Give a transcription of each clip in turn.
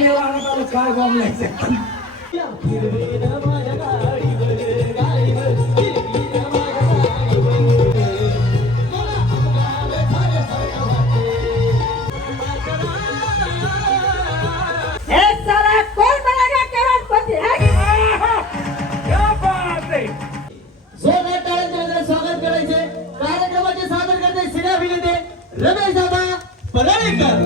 आपल्या रानात काय बोंबलायचं. स्वागत करायचे कार्यक्रमाचे सादर करते सिने अभिनेते रमेश दादा पगाळेकर.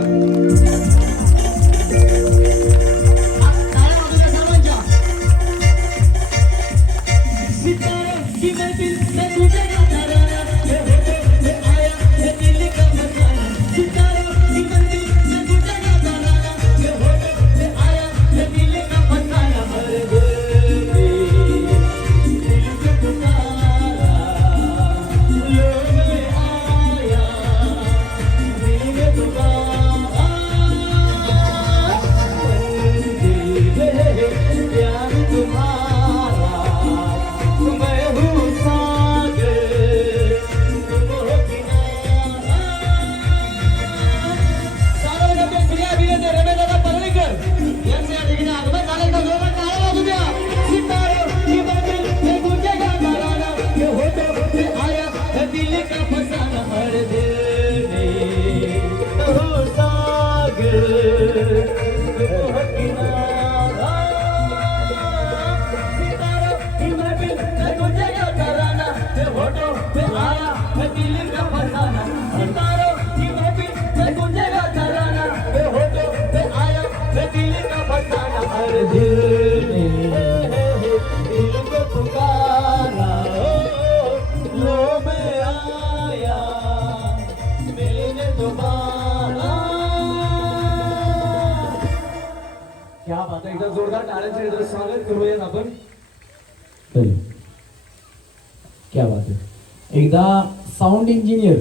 एकदा जोरदार टाळ्यांचे स्वागत करूयात आपण. क्या बात आहे. एकदा साऊंड इंजिनियर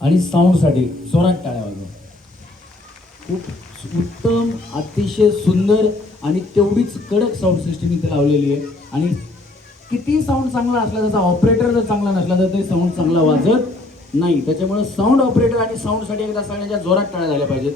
आणि साऊंड साठी जोरात टाळ्या वाजवा. खूप उत्तम, अतिशय सुंदर आणि तेवढीच कडक साऊंड सिस्टीम इथे लावलेली आहे. आणि किती साऊंड चांगला असला, त्याचा ऑपरेटर जर चांगला नसला तर ते साऊंड चांगला वाजत नाही. त्याच्यामुळे साऊंड ऑपरेटर आणि साऊंड साठी एकदा सगळ्यांच्या जोरात टाळ्या झाल्या पाहिजेत.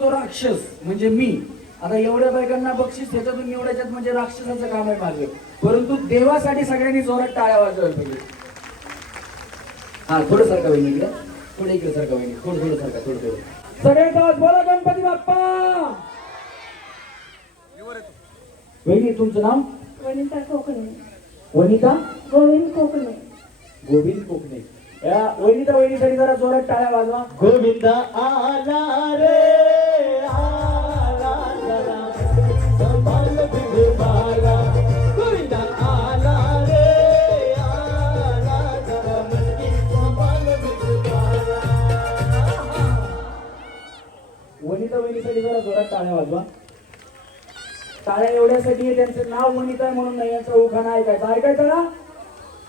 तो राक्षस म्हणजे मी. आता एवढ्या बायकांना बक्षीस त्याच्यातून एवढ्याच्यात म्हणजे राक्षसाचं काम आहे माझं. परंतु देवासाठी सगळ्यांनी जोरात टाळ्या वाजवायला पाहिजे. हा थोडं सारखा वहिनी इकडे, थोडं इकडे सारखा वहिनी, थोडं सारखा, थोडं सगळ्यांचा बोला गणपती बाप्पा. वहिनी तुमचं नाव? वनिता कोकणे. वनिता गोविंद कोकणे. गोविंद कोकणे. या वनिता वहिनीसाठी जरा जोरात टाळ्या वाजवा. गोविंदा आला रे आला. टाळ्या एवढ्यासाठी आहे, त्यांचं नाव वनिता आहे म्हणून नाही, यांचा उखाणा ऐकायचा ना.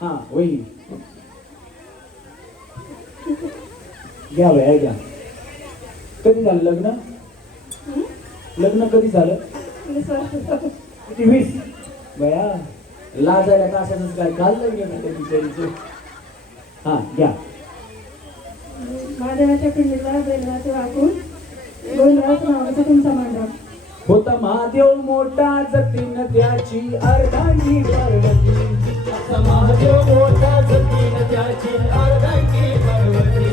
हा वहिनी घ्या वया घ्या. कधी झालं लग्न? लग्न कधी झालं? 20 वर्ष. किती 20? बया लाजायला का अशाच काय काल लग्न त्या बिचारीचं. हा घ्या. महादेवाच्या पिंडीला बेलवाचे वाकून गोंधळात नावाचा तुमचा मांडव. होता महादेव मोठा जतीन त्याची अर्धांगी पार्वती. होता महादेव मोठा जतीन त्याची अर्धांगी पार्वती.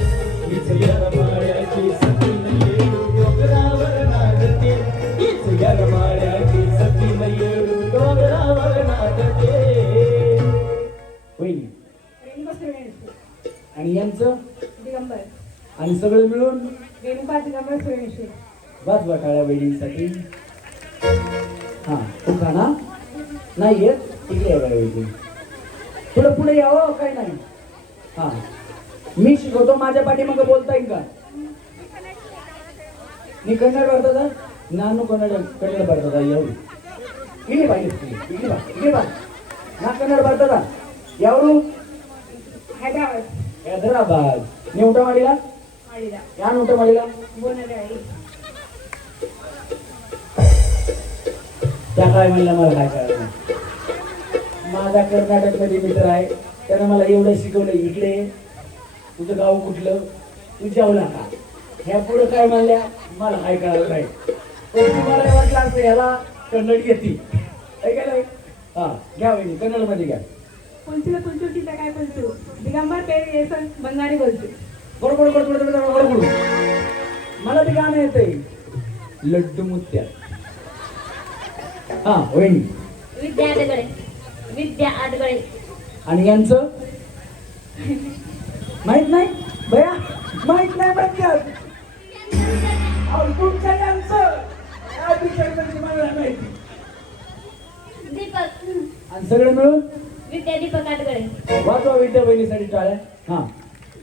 हीच यरमाळ्याची सतीन येडू डोंगरावर नाचते. हीच यरमाळ्याची सतीन येडू डोंगरावर नाचते. होईल. आणि यांचं दिगंबर आणि सगळं मिळून रेणुका दिगंबर सुरेश्वर. वाजवा काळ्या वहिनींसाठी. हा उखाणा नाही येत तिकडे आहे बाई वहिनी. थोडं पुढे यावं काय नाही. हा मी शिकवतो, माझ्या पाठीमागे बोलता येईल का? मी कन्नड बरता नानू कन्नड बरता येऊ इकडे पाहिजे इकडे बा ना कन्नड बरता यावरू हैदराबाद. मी उठा माडीला या उठा माडीला त्या काय म्हणलं मला काय कळलं नाही. माझा कर्नाटक मध्ये मित्र आहे, त्यानं मला एवढं शिकवलं. इकडे तुझं गाव कुठलं, तू जेवला का, ह्या पुढं काय म्हणल्या मला काय कळलं नाही. पण तुम्हाला वाटलं असं ह्याला कन्नड घेती ऐकायला. हा घ्या वहिनी कन्नड मध्ये घ्या. पंचुला पंचू तिला काय पंचू दिगंबर पेर येसन बंगाली बोलतो. बरोबर मला ते गाणं येतंय लड्डू मुत्या. हा वहिनी विद्या आडगळे. आणि यांचं माहित नाही बया, माहित नाही म्हणतात तुमच्या यांचं मला माहिती. दीपक आणि सगळे मिळून विद्या दीपक आडगळे. वाचवा विद्या बहिणीसाठी टाळ्या. हा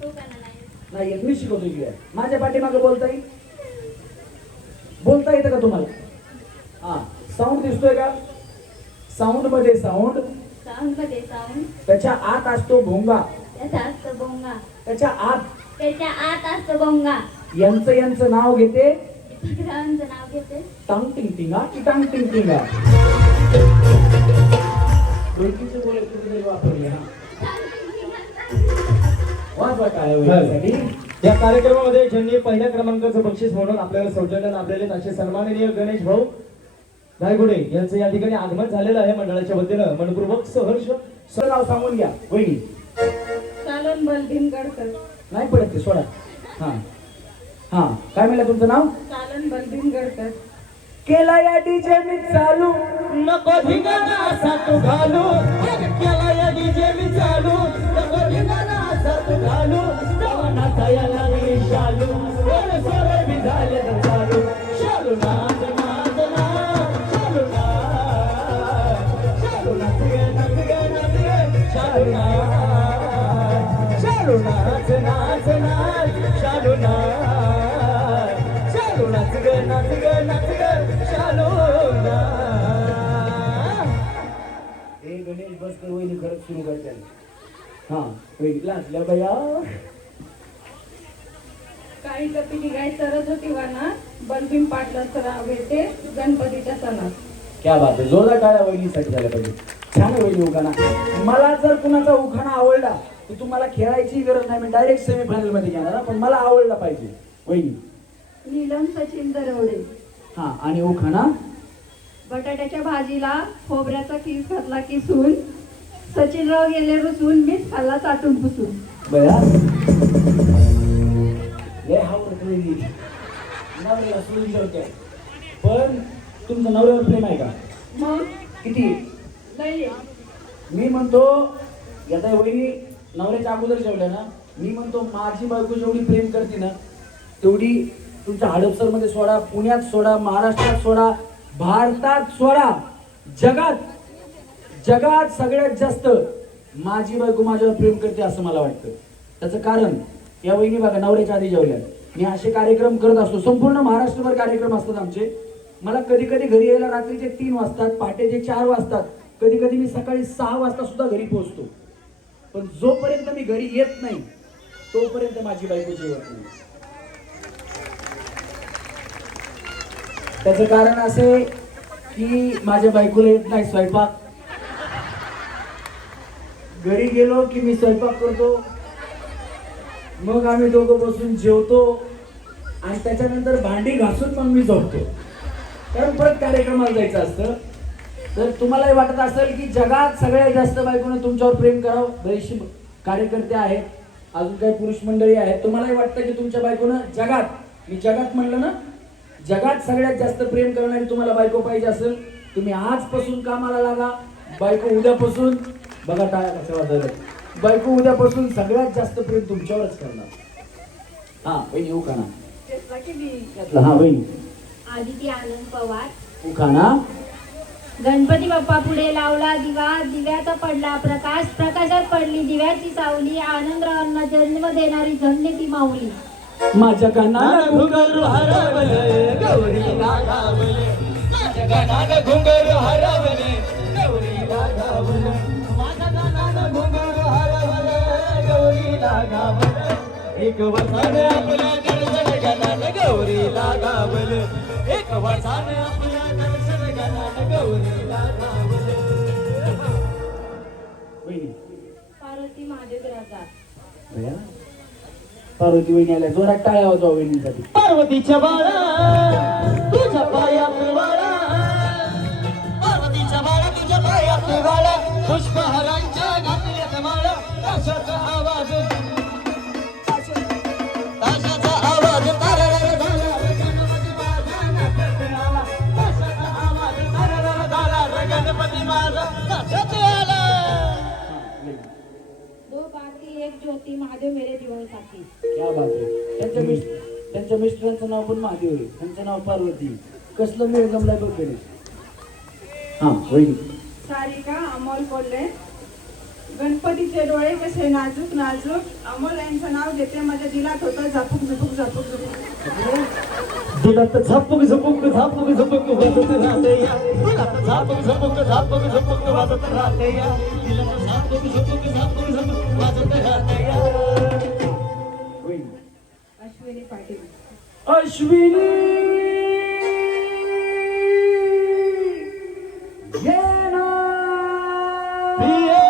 तो गाणं नाही. नाही येत, मी शिकवतो इकडे. माझ्या पाठीमागे बोलता येतं का तुम्हाला? हा साऊंड दिसतोय का? साऊंड मध्ये साऊंड, साऊंड मध्ये साऊंड. त्याच्या आत असतो भोंगा, त्याचा असतो बोंगा. त्याच्या आत असतो बोंगा. यांचं नाव घेते दीपकरावांचं नाव घेते टांग टिंग टिंगा की टांग टिंग टिंगा. ओळखीचे बोल कुठेतरी वापरले. हा वाजवा काय होईल. या कार्यक्रमामध्ये ज्यांनी पहिल्या क्रमांकाचं बक्षीस म्हणून आपल्याला सौजन्य लाभलेले असे सन्माननीय गणेश भाऊ गायगुडे यांचं या ठिकाणी आगमन झालेलं आहे. मंडळाच्या वतीनं मनपूर्वक सहर्ष नाव सांगून घ्या वहिनी. चालन बलभीम गडकर. नाही पडत ते सोडा. हा हा काय म्हणलं तुमचं नाव? चालन बलभीम गडकर. केला या डीजे मी चालू नको धिंगाणा असा तू घालू. केला या डीजे मी चालू नको धिंगाणा असा तू घालू. जवाना तयाला रे शालू सोरे सोरे बी झाले तर चालू. शालू नाच नाच नाच शालू नाच शालू नाच गे नाच गे नाच गे शालू नाच शालू नाच नाच नाच शालू नाच शालू नाच गे नाच गे नाच गे शालू नाच. हे गणेश बसकर वहिनी खरंच सुरू करते. हा वहिनीला असल्या बया. काही कपिली गाय सरज होती वनात बलभीम पाटला सराव घेते गणपतीच्या सणात. क्या बात आहे. जोरदार टाळ्या वहिनीसाठी झाल्या पाहिजे. छान आहे वहिनी उखाणा. मला जर कुणाचा उखाणा आवडला तर तुम्हाला खेळायची गरज नाही, मी डायरेक्ट सेमीफायनल मध्ये घेणार. पण मला आवडला पाहिजे वहिनी. नीलम सचिन दरवडे. हा आणि उखाणा बटाट्याच्या भाजीला खोबऱ्याचा किस घातला किसून सचिनराव गेले रुसून मीच खाल्ला चाटून पुसून. बया लय आवडत वहिनी. नवऱ्याला सोडून ठेवते. पण तुमचं नवऱ्यावर प्रेम आहे का? मग किती? लय मी म्हणतो आता वहिनी नवऱ्याच्या अगोदर जेवल्या ना, मी म्हणतो माझी बायको जेवढी प्रेम करते ना तेवढी तुमच्या हडपसर मध्ये सोडा, पुण्यात सोडा, महाराष्ट्रात सोडा, भारतात सोडा, जगात सगळ्यात जास्त माझी बायको माझ्यावर प्रेम करते असं मला वाटतं. त्याचं कारण या वहिनी बघा नवऱ्याच्या आधी जेवल्या. मी असे कार्यक्रम करत असतो, संपूर्ण महाराष्ट्रभर कार्यक्रम असतात आमचे. मला कधी कधी घरी यायला रात्रीचे 3 वाजतात, पहाटेचे 4 वाजतात, कधी कधी मी सकाळी 6 वाजता सुद्धा घरी पोहोचतो. पण जोपर्यंत मी घरी येत नाही तोपर्यंत माझी बायको जेवत नाही. त्याचं कारण असे की माझ्या बायकोला येत नाही स्वयंपाक. घरी गेलो की मी स्वयंपाक करतो, मग आम्ही दोघं बसून जेवतो आणि त्याच्यानंतर भांडी घासून मग मी झोपतो, कारण परत कार्यक्रमाला जायचं असतं. तर तुम्हालाही वाटत असेल की जगात सगळ्यात जास्त बायकोने तुमच्यावर प्रेम करावं. बरेचसे कार्यकर्ते आहेत, अजून काही पुरुष मंडळी आहेत, तुम्हालाही वाटतं की तुमच्या बायकोनं जगात, मी जगात म्हणलं ना, जगात सगळ्यात जास्त प्रेम करणारी तुम्हाला बायको पाहिजे असेल, तुम्ही आजपासून कामाला लागा. बायको उद्यापासून, बघा टाळ्या कशा वाजवल्या, बायको उद्यापासून सगळ्यात जास्त प्रेम तुमच्यावरच करणार. हा बहिणी उखाणा हा बहिणी. आदिती आनंद पवार. उखाणा. गणपती बाप्पा पुढे लावला दिवा, दिव्याचा पडला प्रकाश, प्रकाशात पडली दिव्याची सावली, आनंदरावांना जन्म देणारी धन्य ती माऊली. माझ्या कानाला घुंगरू हरवले गौरीला गावले, माझ्या कानाला घुंगरू हरवले गौरीला गावले, माझ्या कानाला घुंगरू हरवले गौरीला गावले, एक वसाने आपल्या दर्शन गणाला गौरीला गावले, एक वसाने आपल्या दर्शन गणाला गौरीला गावले. पार्वती महादेव राजा. पार्वती वहिनी आल्या, जोरात टाळ्या वाजवा वहिनीसाठी. पार्वतीच्या बाळा तुझ्या पायात वाळा, पार्वतीच्या बाळा तुझ्या पायात वाळा, पुष्पहारांच्या घातल्यात माळा, ताशाचा आवाज तारारा झाला, गणपती माझा नाचत आला, ताशाचा आवाज तारारा झाला, गणपती माझा नाचत आला. दो बाती एक ज्योती महादेव मेरे जीवन साथी. क्या बात आहे. त्यांच्या मिस्टरांचं नाव पण महादेव आहे, त्यांचं नाव पार्वती. कसलं मेळ जमलाय बघ तरी. हा वहिनी. सारिका अमोल कोल्हे. गणपतीचे डोळे कसे नाजूक नाजूक, अमोल यांचं नाव घेते माझ्या दिलात होतं झापूक झुपूक झापूक झुपूक. दिलात झापूक झुपूक झापूक झुपूक वाजत राहते या, दिलात झापूक झुपूक झापूक झुपूक वाजत राहते या, दिलात झापूक झुपूक झापूक झुपूक वाजत राहते या. अश्विनी पाटील. अश्विनी ये ना प्रिये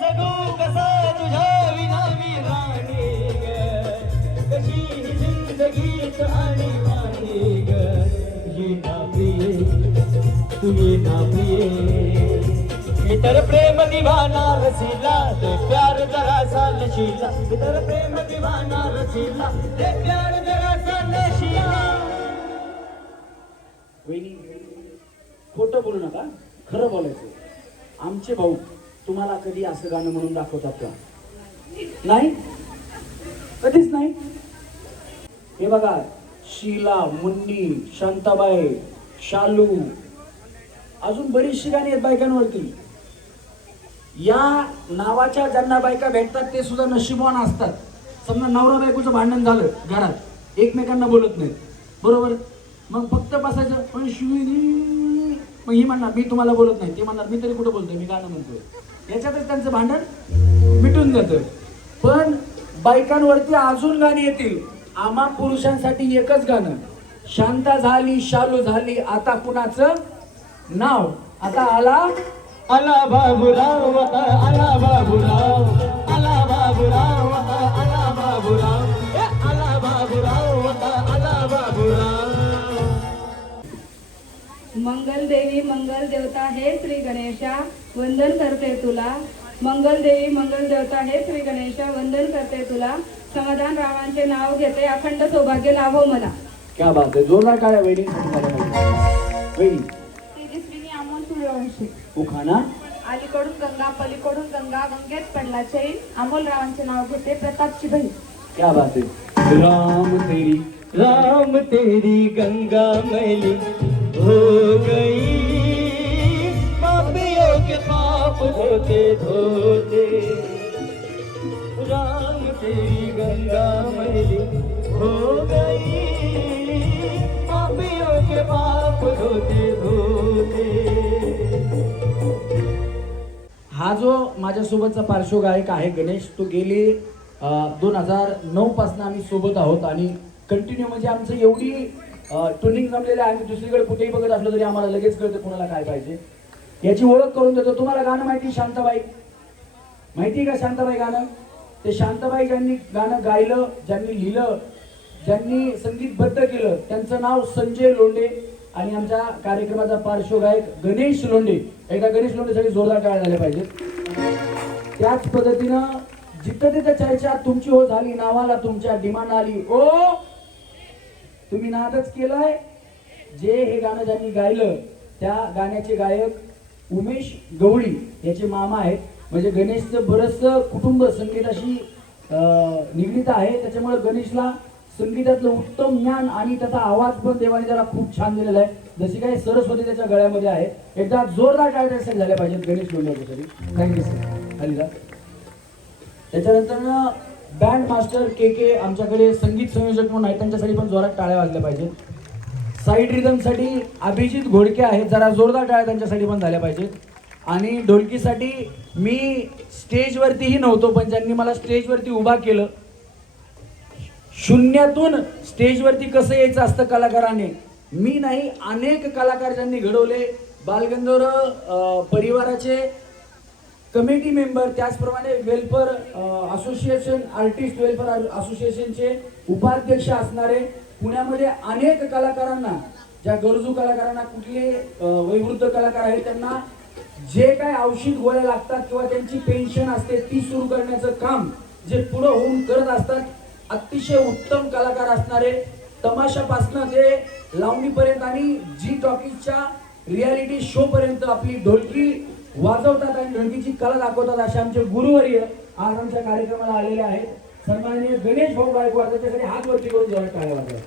जगू कसा तुझ्या विना मी राणी ग, कशी ही जिंदगीत आणि वाणी ग, ये ना प्रिये तू ये ना प्रिये, इतर प्रेम दीवाना रसीला ते प्यार जरा सा नशीला, इतर प्रेम दीवाना रसीला ते प्यार जरा सा नशीला. वहिनी खोटं बोलू नका, खरं बोलायचं. आमचे भाऊ तुम्हाला कधी असं गाणं म्हणून दाखवतात का? नाही, कधीच नाही. हे बघा, शीला, मुन्नी, शांताबाई, शालू, अजून बरीचशी गाणी आहेत बायकांवरती. या नावाच्या ज्यांना बायका भेटतात ते सुद्धा नशिबवान असतात. समजा नवरा बायकोचं भांडण झालं घरात, एकमेकांना बोलत नाहीत, बरोबर, मग फक्त बसायचं पण शिवी, मग ही म्हणणार मी तुम्हाला बोलत नाही, ते म्हणणार मी तरी कुठं बोलतोय, मी गाणं म्हणतोय, याच्यातच त्यांचं भांडण मिटून जातं. पण बायकांवरती अजून गाणी येतील. आम्हा पुरुषांसाठी एकच गाणं, शांता झाली, शालू झाली, आता कुणाचं नाव, आता आला आला बाबूराव, आता आला बाबूराव, आला बाबूराव, आता आला बाबूराव, आला बाबूराव, आता आला बाबूराव. मंगल देवी मंगल देवता हे श्री गणेशा, वंदन करते तुला. मंगल देवी मंगल देवता हे श्री गणेशा, वंदन करते तुला. समाधान रावांचे नाव घेते, अखंड सौभाग्य लाभो मला. क्या बात आहे. जोरदार काय वहिनी. वहिनी तेजस्विनी अमोल सूर्यवंशी. उखाणा. अलीकडून गंगा पलीकडून गंगा, गंगेत पडला चैन, अमोल रावांचे नाव घेते, प्रतापची बहीण. क्या बात आहे. राम तेरी गंगा मैली हो गई, पापियों के पाप धोते धोते, राम तेरी गंगा मैली हो गई, पापियों बाप धोते धोते. हा जो माझ्यासोबतचा पार्श्वगायक आहे गणेश, तो गेली 2009 पासून आम्ही सोबत आहोत आणि कंटिन्यू म्हणजे आमचं एवढी ट्युनिंग जमलेलं आहे. आम्ही दुसरीकडे कुठेही बघत असलो तरी आम्हाला लगेच कळतं कुणाला काय पाहिजे. याची ओळख करून देतो. तुम्हाला गाणं माहिती शांताबाई? माहिती का शांताबाई गाणं? ते शांताबाई ज्यांनी गाणं गायलं, ज्यांनी लिहिलं, ज्यांनी संगीतबद्ध केलं, त्यांचं नाव संजय लोंढे आणि आमच्या कार्यक्रमाचा पार्श्वगायक गणेश लोंढे. एकदा गणेश लोंढेसाठी जोरदार टाळ्या झाल्या पाहिजेत. त्याच पद्धतीनं जिथं तिथं चर्चा तुमची हो झाली, नावाला तुमच्या डिमांड आली. ओ तुम्ही नादच केलाय. जे हे गाणं ज्यांनी गायलं त्या गाण्याचे गायक उमेश गवळी याचे मामा आहेत. म्हणजे गणेशचं बरंचसं कुटुंब संगीताशी निगडीत आहे. त्याच्यामुळे गणेशला संगीतातलं उत्तम ज्ञान आणि त्याचा आवाज पण देवाने त्याला खूप छान दिलेला आहे. जशी काही सरस्वती त्याच्या गळ्यामध्ये आहे. एकदा जोरदार टाळ्या झाल्या पाहिजेत गणेश लोंढेसाठी. Thank you sir. खाली जा. त्याच्यानंतर बँड मास्टर के आमच्याकडे संगीत संयोजक म्हणून आहेत, त्यांच्यासाठी पण जोरात टाळ्या वाजल्या पाहिजेत. साईड रिदमसाठी अभिजित घोडके आहेत, जरा जोरदार टाळ्या त्यांच्यासाठी पण झाल्या पाहिजेत. आणि ढोलकीसाठी मी स्टेजवरतीही नव्हतो, पण ज्यांनी मला स्टेजवरती उभा केलं, शून्यातून स्टेजवरती कसं यायचं असतं कलाकाराने, मी नाही अनेक कलाकार ज्यांनी घडवले. बालगंधर्व परिवाराचे कमिटी मेंबर, त्याचप्रमाणे वेलफेअर असोसिएशन, आर्टिस्ट वेलफेअर असोसिएशनचे उपाध्यक्ष असणारे पुण्यामध्ये अनेक कलाकारांना, ज्या गरजू कलाकारांना, कुठले वयोवृद्ध कलाकार आहेत त्यांना जे काय औषध गोळ्या लागतात किंवा त्यांची पेन्शन असते ती सुरू करण्याचं काम जे पुढे होऊन करत असतात. अतिशय उत्तम कलाकार असणारे, तमाशापासनं ते लावणीपर्यंत आणि जी टॉकीजच्या रियालिटी शो पर्यंत आपली ढोलकी वाजवतात आणि ढोलकीची कला दाखवतात असे आमचे गुरुवर्य आज आमच्या कार्यक्रमाला आलेले आहेत. सन्माननीय गणेश भाऊ गायकवाड, त्याच्यासाठी हात वरती करून जोरात टाळ्या वाजवा.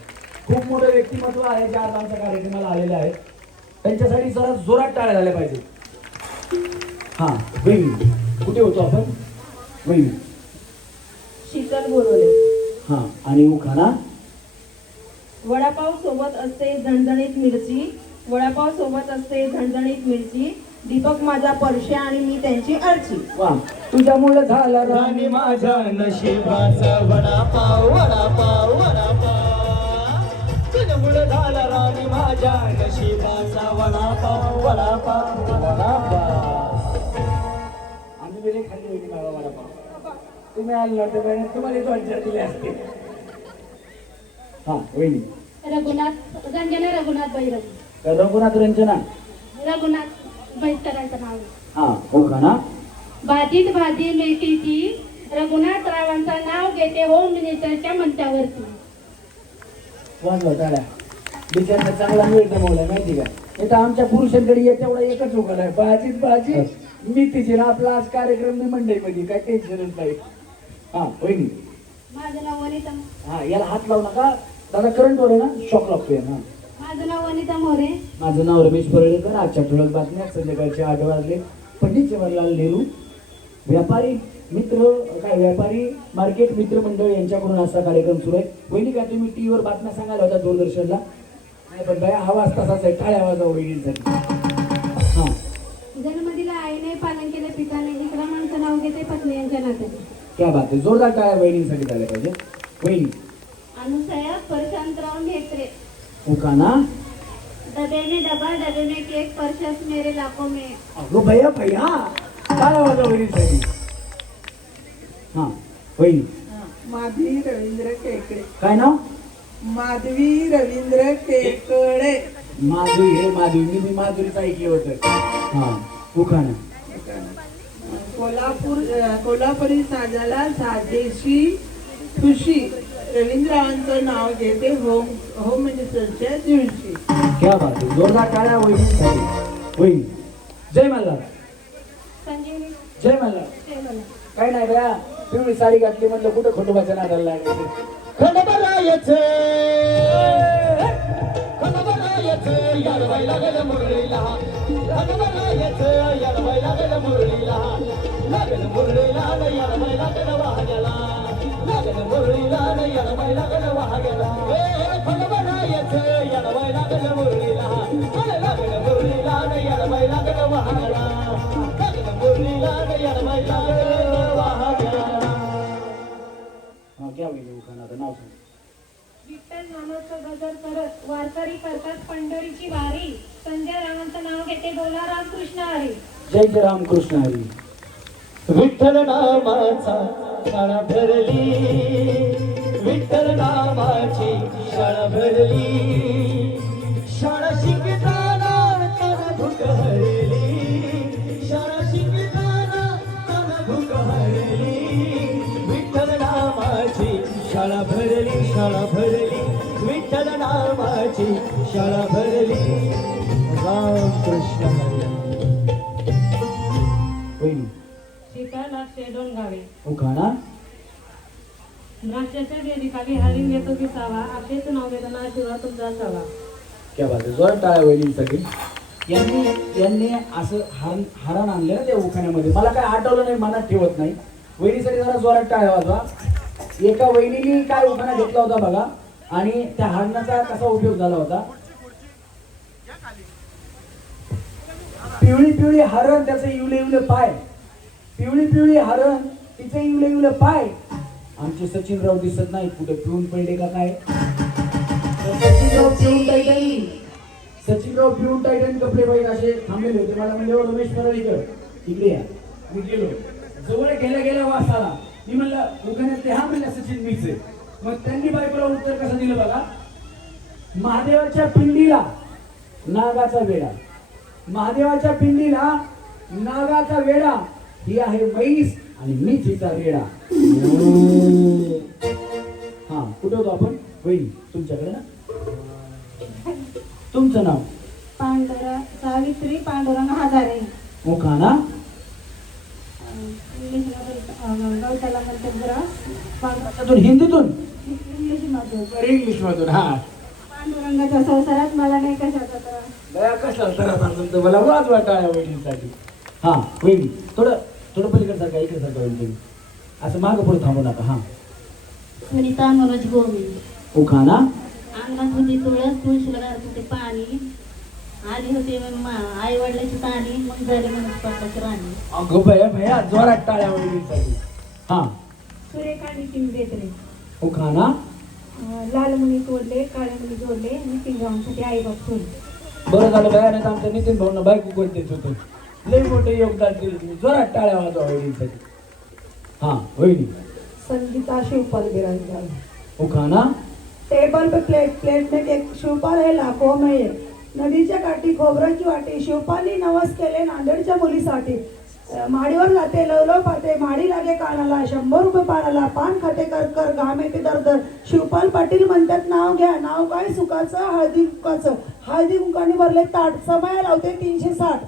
खूप मोठं व्यक्तिमत्व आहे जे आज आमच्या कार्यक्रमाला आलेले आहेत. त्यांच्यासाठी जरा जोरात टाळ्या झाल्या पाहिजे. हा वहिनी, कुठे होतो आपण? वहिनी शीतल बोरवले. हा, आणि उखाणा? वडापाव सोबत असते झणझणीत मिरची, वडापाव सोबत असते झणझणीत मिरची, दीपक माझा परश्या आणि मी त्यांची अर्ची. वा, तुझ्यामुळे झाला राणी माझ्या नशिबाचा वडापाव वडापाव वडापाव, तुझ्यामुळे झाला राणी माझ्या नशिबाचा वडापाव वडापाव वडापाव. आम्ही वेळे खाल्ली होती बाबा वडापाव. तुम्ही आले नव्हते, तुम्हाला तो विचार दिले असते. हा वहिनी. रघुनाथ रंजना, रघुनाथ बैरव, रघुनाथ रंजना, रघुनाथ बैसकरांचं नाव. हा उखाणा? भाजीत भाजी मेथीची, रघुनाथ रावांचं नाव घेते होम मिनिस्टरच्या मंचावरती. वाजवा टाळ्या. बिचारचा चांगला मिळतं मला माहिती का? इथं आमच्या पुरुषांकडे तेवढा एकच उखाणा आहे, भाजीत भाजी मेथीची. आपला आज कार्यक्रम नाही मंडईमध्ये, काय टेन्शनच नाही. हा वहिनी. माझं नाव वनिता. हा, याला हात लावू नका दादा, करंट वर आहे ना, शॉक लागतोय ना. माझं नाव वनिता मोरे. माझं नाव रमेश परळेकर. आजच्या ठळक बातम्या संध्याकाळचे 8 वाजले. पंडित जवाहरलाल नेहरू व्यापारी मित्र, काय व्यापारी मार्केट मित्र मंडळ यांच्याकडून असा कार्यक्रम सुरू आहे. वहिनी काय तुम्ही टीव्हीवर बातम्या सांगायला होता दूरदर्शनला? नाही, पण बाया आवाज तसाच आहे. टाळ्या आवाज वहिनींसाठी. हा. जन्मदिला आईने, पालन केले पिताने, विक्रमांचं नाव घेते पत्नी यांच्या नात्याने. क्या बात आहे. जोरदार टाळ्या वहिनींसाठी झाल्या पाहिजे. वहिनी. अनुसया परशांतराव नेत्रे. उखाणा? डबे में डबा, डबे में केक, परशस मेरे लाखों में. अगो भैया भैया, टाळ्या वाजवा वहिनींसाठी. हा वहिनी. माधवी रवींद्र केकडे. काय नाव? माधवी रवींद्र केकडे. माधुरी. हे माधुरी, मी माधुरीचं ऐकलं होतं. हा उखाणा? कोल्हापुरी साजाला साजेशी खुशी, रवींद्रावांचं नाव घेते होम मिनिस्टरच्या दिवशी. क्या बात आहे. जोरदार टाळ्या वहिनींसाठी. वहिनी. जय मल्हार. संजीवनी. जय मल्हार. जय मला. काय नाही बया, पिवळी साडी घातली म्हणलं कुठं खंडोबाच्या नादाला लागायचं. खंडोबारायचं खंडोबारायचं याडवाय लागल मुरळीला, खंडोबारायचं याडवाय लागल मुरळीला, लागल मुरळीला याडवाय लागल वाघ्याला, लागल मुरळीला याडवाय लागल वाघ्याला. खंडोबारायचं याडवाय लागल मुरळीला, आता नाव सांग. विठ्ठल नामाचं गजर करत वारकरी करतात पंढरीची वारी. संजय रावांचं नाव घेते, बोला रामकृष्ण हरी. जय जय रामकृष्ण हरी. विठ्ठल नामाचा शाळा भरली, विठ्ठल नामाची शाळा भरली. शाळा शिकताना तन भूक हरली, शाळा शिकताना तन भूक हरली. विठ्ठल नामाची शाळा भरली, शाळा भरली. विठ्ठल नामाची शाळा भरली. रामकृष्ण हरी. वहिनी शिकायला शेडोन गावे उखाणा. द्राक्षाच्या बेरीखाली हरिण घेतो विसावा, असेच नाव घेताना शिवा तुमचा असावा. क्या बात आहे. जोरात टाळ्या वहिनींसाठी. यांनी असं हारण आणलं ना त्या उखाण्यामध्ये. मला काय आठवलं नाही, मनात ठेवत नाही. वहिनीसाठी जरा जोरात टाळ्या वाजवा. एका वहिनीने काय उखाणा घेतला होता बघा, आणि त्या हरणाचा कसा उपयोग झाला होता. पिवळी पिवळी हरण त्याचे इवले इवले पाय, पिवळी पिवळी हरण तिचे इवले इवले पाय. आमचे सचिनराव दिसत नाही, कुठे पिऊन पडले का काय. सचिनराव पिऊन टायटन कपडे पाहिजे असे थांबलेले होते. मला म्हणजे रमेश परळीकर इकडे या. मी गेलो जवळ गेल्या गेल्या वास आला. मी म्हणलं उखाण्यात ते हा म्हणलं सचिन मीच आहे. मग त्यांनी बायकोला उत्तर कसं दिलं बघा. महादेवाच्या पिंडीला नागाचा वेडा, महादेवाच्या पिंडीला नागाचा वेडा. ही आहे म्हैस आणि मीच हिचा रेडा. हा कुठे होतो आपण. वहिनी तुमच्याकडे ना. तुमचं नाव. सावित्री पांडुरंग हजारे. उखाणा. गवताला म्हणते ग्रास. हिंदीतून इंग्लिशमध्ये. इंग्लिश मधून. हा पांडुरंगाच्या संसारात मला नाही कशाचा त्रास. दया कशाला त्रास तुमचं. मला वाज वाटाळ्या वहिनीसाठी. हा वहिनी थोडं थोडं पलीकडे सारखा इकडे सारखं वहिनी तुम्ही असं मागं पुढे थांबू नका. हा सुनीता मनोज गोविंद. उखाणा. अंगणात होती तुळस, तुळशीला घालत होते पाणी. आली होती आई वडिलाची ताणी, मग झाली मनोज पाटलाची राणी. अगो भया भया जोरात टाळ्या वहिनीसाठी. हा सुरेखा नितीन बेतरे. उखाणा. लाल मुनी तोडले, काळे मुनी जोडले, नितीन गावांसाठी आई बाप सोडले. बरं झालं भया, नाही तर आमच्या नितीन भाऊंना बायको कोण देत होतो. लई मोठे योगदान दिले तुम्ही. जोरात टाळ्या वाजवा वहिनीसाठी. हा वहिनी. संगीता शिवपाल बिराजदार. उखाणा. टेबल पे प्लेट में एक शिवपाल है लाखों में एक. नदीच्या काठी खोबऱ्याची वाटी, शिवपालनी नवस केले नांदेडच्या मुलीसाठी. माडीवर जाते लवलव पाते, माडी लागे कानाला, 100 रुपये पानाला, पान खाते कर कर, घाम येते दरदर. शिवपाल पाटील म्हणतात नाव घ्या, नाव काय सुखाचं हळदी कुंकाचं. हळदी कुंकाने भरले ताट, समय लावते 360.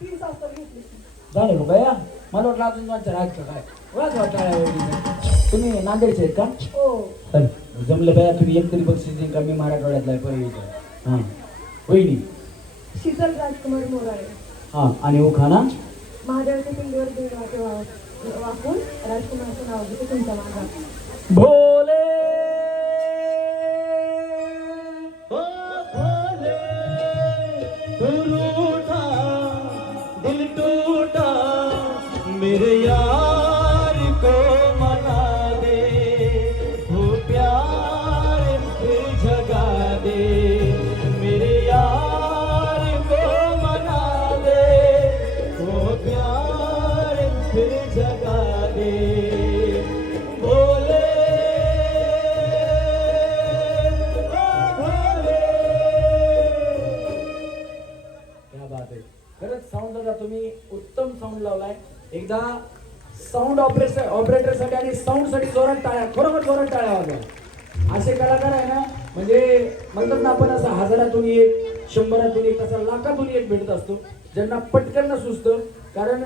3 तास तर घेतले. झाले का भया. मला वाटलं अजून माझ्या राग का काय. वाजवा टाळ्या वहिनीसाठी. तुम्ही नांदेडचे आहेत का. हो चल जमलं भया. तुम्ही एक तरी बक्षीस देईन का. मी मराठवाड्यातला आहे परळीचा. हा वहिनी. शीतल राजकुमार मोराळे. हा आणि उखाणा. महादेवाच्या पिंडीवर दीड वाटे वाकून राजकुमारचं नाव घेते तुमच्या मागा. भोले ओ भोले तू रूठा दिल टूटा, मेरे यार को मना दे, वो प्यार फिर जगा दे. मेरे यार को मना दे, वो प्यार फिर जगा दे. भोले क्या बात आहे. खरंच साऊंड दादा तुम्ही उत्तम साऊंड लावलाय. एकदा साऊंड ऑपरेटरसाठी आणि साऊंडसाठी जोरात टाळ्या, खरोखर जोरात टाळ्या वाजवा. असे कलाकार आहे ना, म्हणजे म्हणतात ना आपण असं 1000तून एक, 100तून एक, असं लाखातून एक भेटत असतो, ज्यांना पटकन सुचतं. कारण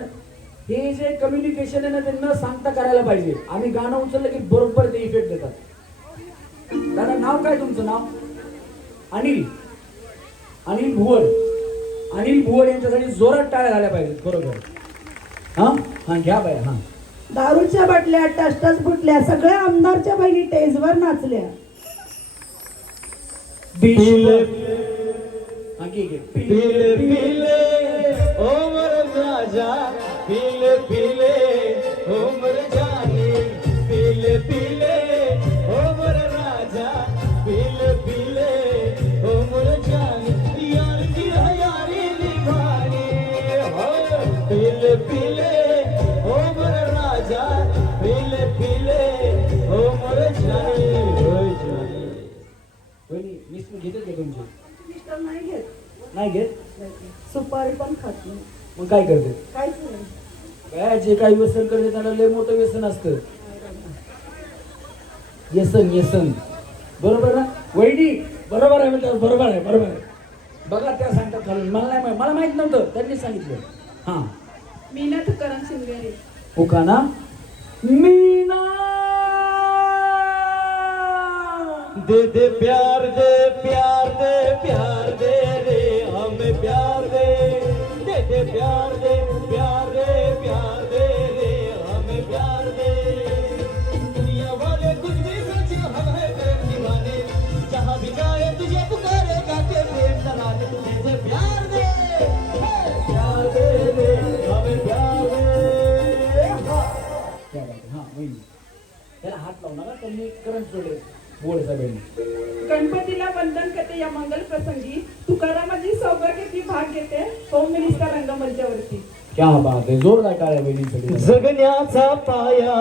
हे जे कम्युनिकेशन आहे ना, ते न सांगता करायला पाहिजे. आम्ही गाणं उचललं की बरोबर ते इफेक्ट देतात. दादा नाव काय तुमचं नाव. अनिल. अनिल भुवन. अनिल भुवन यांच्यासाठी जोरात टाळ्या झाल्या पाहिजेत खरोखर. हा हा घ्या बाय. हा दारूच्या बाटल्या टसटस फुटल्या, सगळ्या आमदारच्या बहिणी टेजवर नाचल्या. पीले हा घे घे. पीले पीले उमर राजा, पीले पीले उमर जानी, पीले घेतात का तुमचे? मिस्टर नाही घेत, नाही घेत. सुपारी पण खात नाही, मग काय करते? काहीच नाही. काय जे काही व्यसन करते त्याला लय मोठं व्यसन असतं. व्यसन बरोबर ना वहिनी? बरोबर आहे म्हणतात. बरोबर आहे. बघा त्या सांगतात खालून. मला नाही मला माहित नव्हतं, त्यांनी सांगितलं. हा मीना तुकाराम शिंदे. हो का ना? मीना दे दे प्यार दे प्यार दे प्यार दे रे हमें प्यार दे दे प्यार दे प्यार दे प्यार दे रे हमें प्यार दे दुनिया वाले कुछ भी सोचे हम है प्रेम दीवाने जहाँ भी जाए तुझे पुकारे गाके प्रेम तराने दे दे प्यार दे रे हमें प्यार दे. क्या बात आहे. हा वहिनी त्याला हात लावू नका, त्यांनी करंट सोडले बोल साहेबांनी. गणपतीला वंदन करते या मंगल प्रसंगी तुकारामाची सौभाग्याची भाग घेते होम मिनिस्टर रंगमंचावरती. क्या बात आहे. जोरदार टाळ्या बहिणींसाठी. जगण्याचा पाया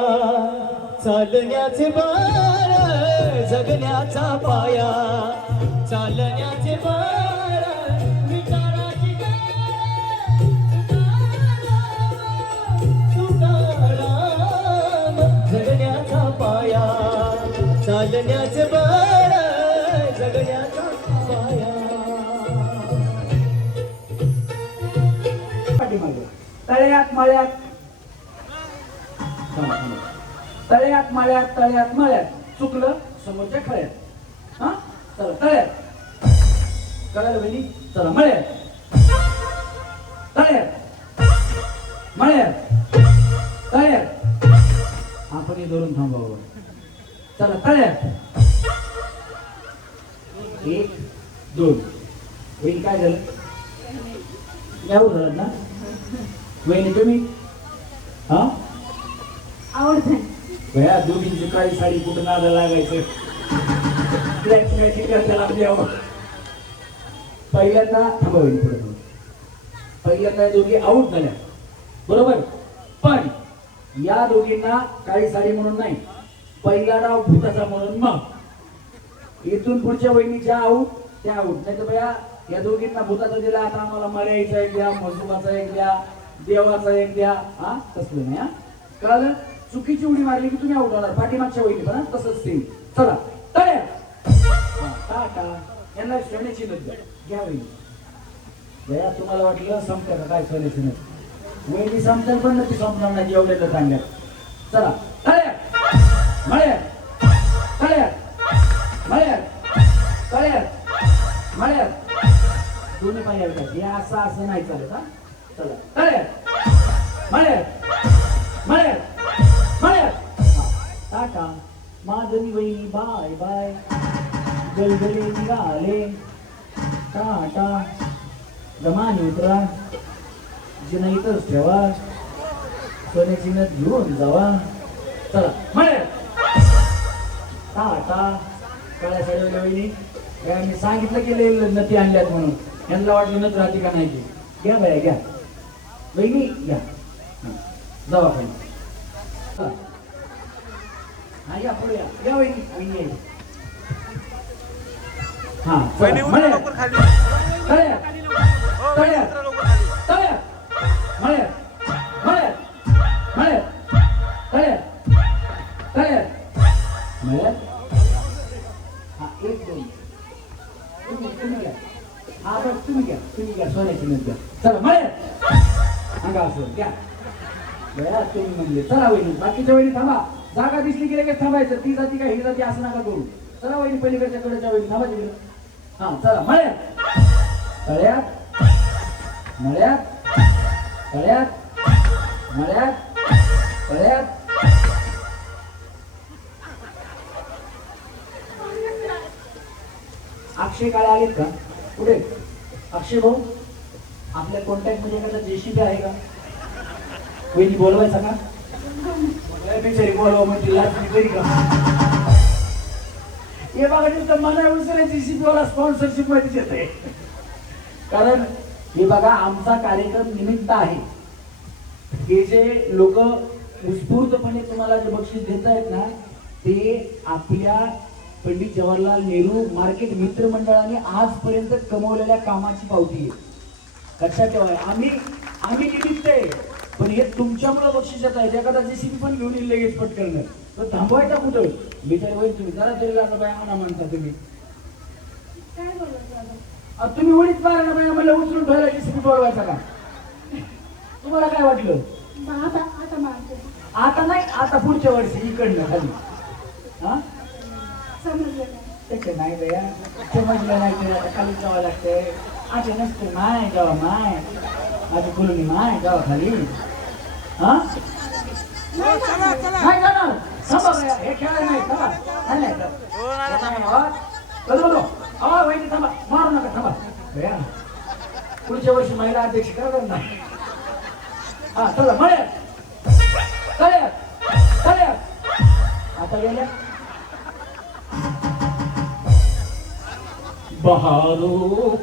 चालण्याचे बाळ जगण्याचा पाया चालण्याचे बाळ विचाराची तुकाराम जगण्याचा पाया चालण्याचे बाळ जगण्याचा पाया. पाठीमागे तळ्यात मळ्यात तळ्यात मळ्यात चुकलं समोरच्या खळ्यात. हा चला तळ्यात कळालं बहिणी. चला मळ्यात तळ्यात आपण हे धरून थांबावं. चला तळ्यात 1 2. वहिनी काय झालं? यावर झालं ना वहिनी तुम्ही? हा आवडतं. भया दोघींची काळी साडी कुठं नादा लागायचं. पहिल्यांदा थांबा वहिनी पुढे. पहिल्यांदा दोघी आऊट झाल्या बरोबर, पण या दोघींना काळी साडी म्हणून नाही, पहिला डाव भूताचा म्हणून. मग इथून पुढच्या वहिनीच्या आऊट त्या आऊट. नाही तर भया या दोघींना भूताचा दिला, आता आम्हाला मर्यायचा एक द्या, मसुबाचा एक द्या, देवाचा एक द्या. हा तसलं नाही. हा कळलं? चुकीची उडी मारली की तुम्ही आऊट होणार. पाठीमागच्या वहिनी पण तसंच सेम. चला तळ्या टाटा यांना सोन्याची नद घ्या वहिनी. भया तुम्हाला वाटलं संपलं का काय सोन्याची नद? वहिनी संपणार पण नक्की संपणार नाही एवढ्या चांगल्या. चला तळ्या मळ्यात दोन्ही पाहिजे हे असं नाही चालत. हा चला तळ्यात मळ्यात टाटा माधवी वहिनी बाय बाय गलगली निघाले टाटा दमानी उतरा जिना इथंच ठेवा सोन्याची नद घेऊन जावा. चला मळ्यात टाटा कळ्या साडीवाल्या वहिनी मी सांगितलं की नदी आणल्यात म्हणून यांना वाटलं नद राहते का नाही. घ्या बाया घ्या वहिनी घ्या जावा पण. हा या पुढे या वहिनी वहिनी हा तुम्ही घ्या सोन्याची नद घ्या. चला मळ्यात अंगा असं घ्या तुम्ही म्हणले. चला वहिनी बाकीच्या वहिनी थांबा. जागा दिसली की लगेच थांबायचं. ती जाती का ही जाती असं नका करू. चला वहिनी पलीकडच्या कडेच्या वहिनी थांबा तिकडे. हा चला मळ्यात अक्षय काळे आलेत का? कुठे अक्षय भाऊ? आपल्या कॉन्टॅक्ट मध्ये एखादा जेसीबी आहे का? वहिनी बोलवायचा का? बिचारी बोलवा म्हणजे लाच तरी का? हे बघा नुसतं मना उचलायची जेसीबी वाला स्पॉन्सरशिप मध्ये येते. कारण हे बघा आमचा कार्यक्रम निमित्त आहे. हे जे लोक उत्स्फूर्तपणे तुम्हाला जे बक्षीस देत आहेत ना ते आपल्या पंडित जवाहरलाल नेहरू मार्केट मित्र मंडळाने आजपर्यंत कमवलेल्या कामाची पावती आहे. लक्षात ठेवा, आम्ही निमित्त आहे, पण हे तुमच्यामुळे बक्षिसात आहे. एखादा जेसीबी पण घेऊन येईल लगेच पटकन, तर थांबवायचा कुठं? मी तर होईल तुम्ही जरा तरी लागलं बाय आणा म्हणता तुम्ही. काय बोलत दादा? आता तुम्ही वडीच पाहिला ना बाय, मला उचलून ठेवायला जेसीबी बोलवायचा का? तुम्हाला काय वाटलं? आता मारते. आता नाही, आता पुढच्या वर्षी इकडनं खाली. हा समजलं काय? त्याचे नाही बया, समजलं नाही ते आता खाली जावं लागतंय. आधी नसते माय जावा माय, आधी बोलून माय जावा खाली. हा नाही जाणार, थांबा बया, हे खेळायला नाही, थांबा. नाही नाही वहिनी थांबा, मारू नका, थांबा बया. पुढच्या वर्षी महिला अध्यक्ष करा ना. हा चला मळे चले चले आता गेल्या. बहारो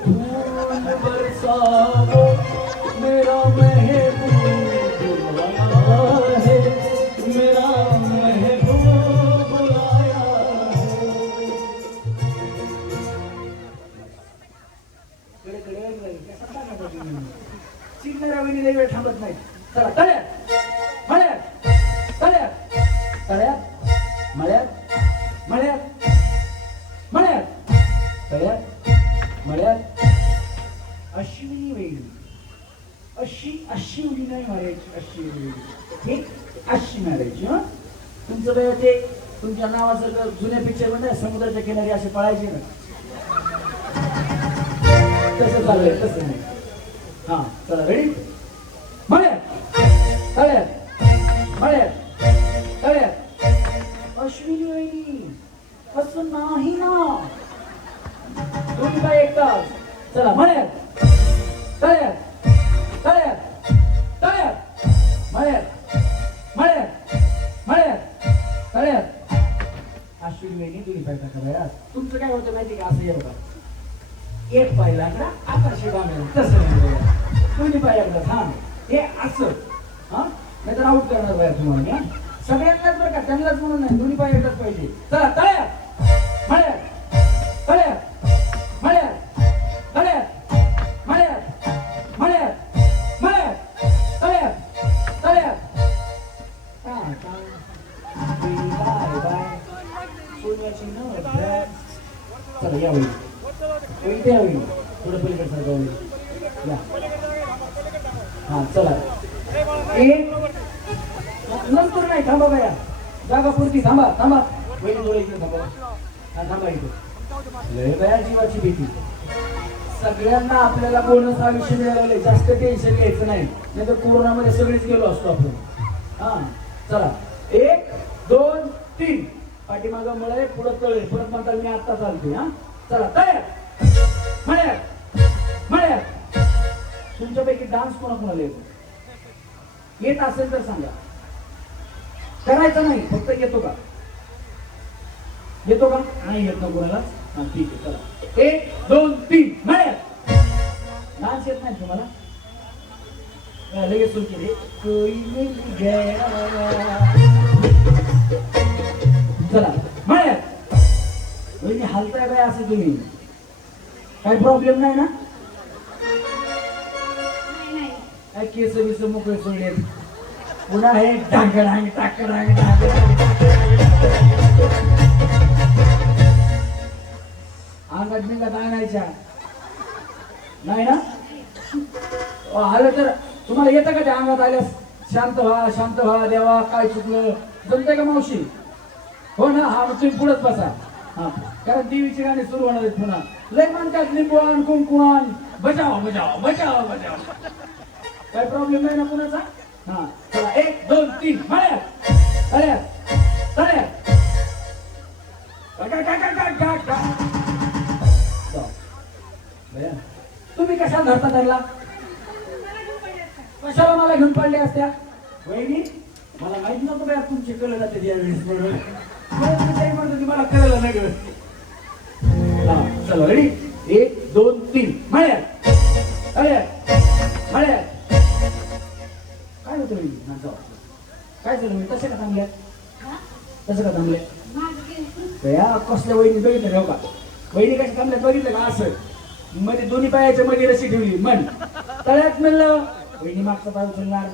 फूल बरसाओ मेरा महबूब आया है, मेरा महबूब आया है. चिडणाऱ्या वहिनी लई वेळ थांबत नाही. चला तळ्यात मळ्यात तळ्यात तळ्यात मळ्यात मळ्यात मळ्यात तळ्यात मळ्यात. अश्विनी वेळी अशी उडी नाही मारायची, अशी वेळी हे अशी मारायची. हा तुमचं बाय ते तुमच्या नावासारखं जुन्या पिक्चर मध्ये समुद्राच्या किनारी असे पळायचे ना, तसं चाललंय, तसं नाही. हा चला रेडी मळ्यात तळ्यात मळ्यात तळ्यात. अश्विनी वहिनी असं नाही ना, दोन बाय एक तास. चला मळ्यात तळ्यात तळ्यात तळ्यात मळ्यात मळ्यात मळ्यात तळ्यात. अश्विनी वहिनी दोन्ही पाय टाका बाया. तुमचं काय होतं माहिती का? असं बघा, एक पाय लागला आकाशी बांधला, तसं नाही, दोन्ही पाय लागला. हा हे असं, हा नाही तर आउट करणार बाया तुम्हाला. सगळ्यांनाच बरं का, त्यांनाच म्हणून नाही, दोन्ही पाय एकदाच पाहिजे. चला तळ्यात मळ्यात तळ्यात मळ्यात तळ्यात मळ्यात मळ्यात मळ्यात तळ्यात तळ्यात. बाय बाय सोन्याची न. चला या होईल इथे होईल, थोडं पलीकडे सारखं होईल. हा चला एक नंतर नाही, थांबा बाया, जागा पुरती थांबा थांबा. वहिनी थोडं इकडे थांबा. हा थांबा इथे. लय बाया जीवाची भीती. सगळ्यांना आपल्याला बोनस हा विषय मिळाला, जास्त टेन्शन घ्यायचं नाही, नाही तर कोरोनामध्ये सगळेच गेलो असतो आपण. हा चला 1 2 3 पाठीमागं मळे, पुढं तळे, परत म्हणतात मी आत्ता चालते. हा चला तळ्यात मळ्यात मळ्यात. तुमच्यापैकी डान्स कोणाकोणाला येतो? येत असेल तर सांगा. करायचा नाही, फक्त येतो का? येतो का? नाही येत ना कोणाला? हा ठीक आहे चला 1 2 3 मळ्यात. डान्स येत नाही तुम्हाला? लगेच सुरू केले. कोई मिल गया. चला मळ्यात. वहिनी हालताय काय असे तुम्ही? काही प्रॉब्लेम नाही ना? काय केस बिस मोकळे सोडलेत? पुन्हा हे टाकडांग टाकडांग अंगात बिंगात आणायच्या नाही ना? आलं तर तुम्हाला येतं का त्या अंगात आल्यास? शांत व्हा देवा, काय चुकलं? जमतंय का मावशी? हो ना? हा मग तुम्ही पुढेच बसा. हा कारण देवीची गाणी सुरू होणार आहेत पुन्हा. लय म्हणतात लिंबुवान कुंकुवान बजाव बजाव बजाव बजाव. काय प्रॉब्लेम नाही ना कुणाचा? हा चला 1 2 3 मळ्यात तळ्यात तळ्यात. तुम्ही कशा धरता त्याला? कशाला मला घेऊन पडले असत्या? वहिनी मला माहित नव्हतं बाया तुमचे कळलं जाते यावेळेस म्हणून. म्हणतो की मला कळलं नाही ग. चला रेडी 1 2 3 मळ्यात तळ्यात मळ्यात. काय होतं काय झालं? मी तसे का थांबल्या? तसं का थांबल्या? कसल्या आमच्या वहिनी बघितलं का वहिनी कशा थांबल्यात बघितलं का असं मध्ये दोन्ही पायाच्या मध्ये रशी ठेवली मन तळ्यात म्हणलं वहिनी मागचा पाय उचलणार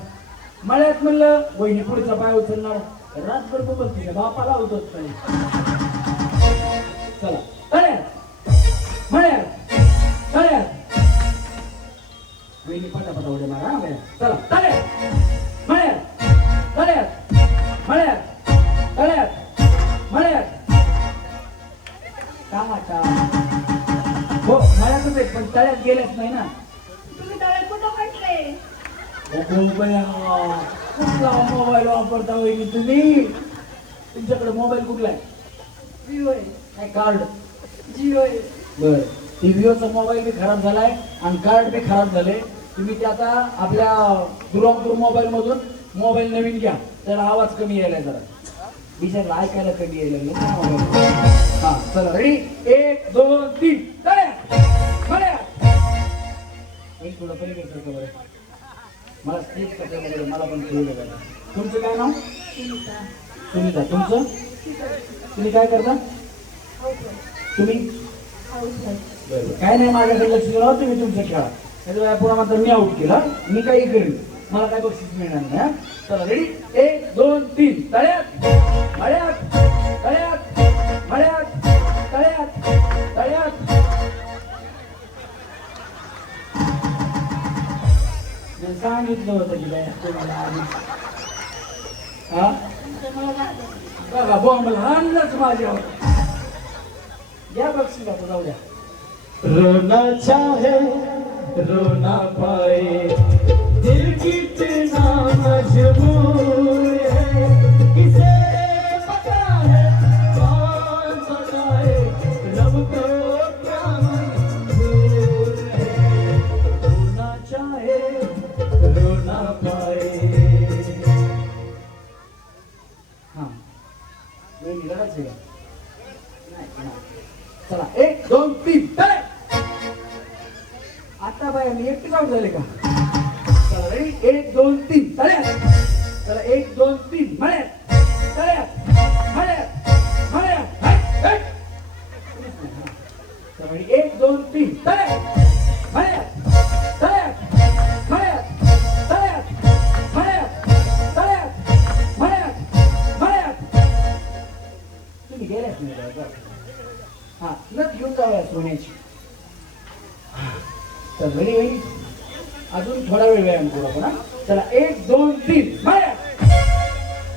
मळ्यात म्हणलं वहिनी पुढचा पाय उचलणार रातभर बघत तिच्या बापाला उठत नाही चला तळ्यात मळ्यात तळ्यात वहिनी पटापटा उड्या मारा मळ्यात चला तळ्यात मळ्यात तळ्यात मळ्यात तळ्यात मळ्यात कामाचा हो मळ्यातच आहे पण तळ्यात गेल्याच नाही ना तुम्ही तळ्यात कुठं म्हटले कुठला मोबाईल वापरता वहिनी तुम्ही तुमच्याकडे मोबाईल कुठला आहे विवो आहे काय कार्ड जिओ आहे बर टीव्हीचा मोबाईल बी खराब झालाय आणि कार्ड बी खराब झाले तुम्ही ते आता आपल्या दुरांपूर मोबाईल मधून मोबाईल नवीन घ्या त्याला आवाज कमी यायला जरा विचारला ऐकायला कमी यायला हा चला रेडी 1 2 3 एक थोडं पलीकडे सरका बरं मला स्टेज करता मला पण खेळलं पाहिजे तुमचं काय नाव सुनीता तुमचं तुम्ही काय करता तुम्ही काय नाही माझ्याकडे लक्ष दिलं तुम्ही तुमचं खेळा त्याच्या पुन्हा मात्र मी आउट केला मी काही करेन मला काय बक्षीस मिळणार नाही हा चला रेडी 1 2 3 तळ्यात मळ्यात तळ्यात मळ्यात तळ्यात तळ्यात सांगितलं होतं की काय तुम्हाला आधी हा बघा बॉम्ब लहानच माझ्यावर या बक्षीस आता जाऊ द्या रोना चाहे रोना पाए दिल कितना मजबूर है किसे पता है कौन बताए रब को क्या मंजूर है रोना चाहे रोना पाए हाँ वेळ निघालाच आहे नाही चला 1 2 3 तळे आता बाय मी एकटीच आउट झाले का चला रेडी 1 2 3 तळ्यात चला 1 2 3 मळ्यात तळ्यात मळ्यात मळ्यात चला रेडी 1 2 3 तळ्यात मळ्यात तळ्यात मळ्यात तळ्यात मळ्यात तळ्यात मळ्यात मळ्यात तुम्ही गेल्याच नाही का हा नथ घेऊन जाऊया सोन्याची तर घरी होईल अजून थोडा वेळ व्यायाम करू आपण हा चला 1 2 3 मळ्यात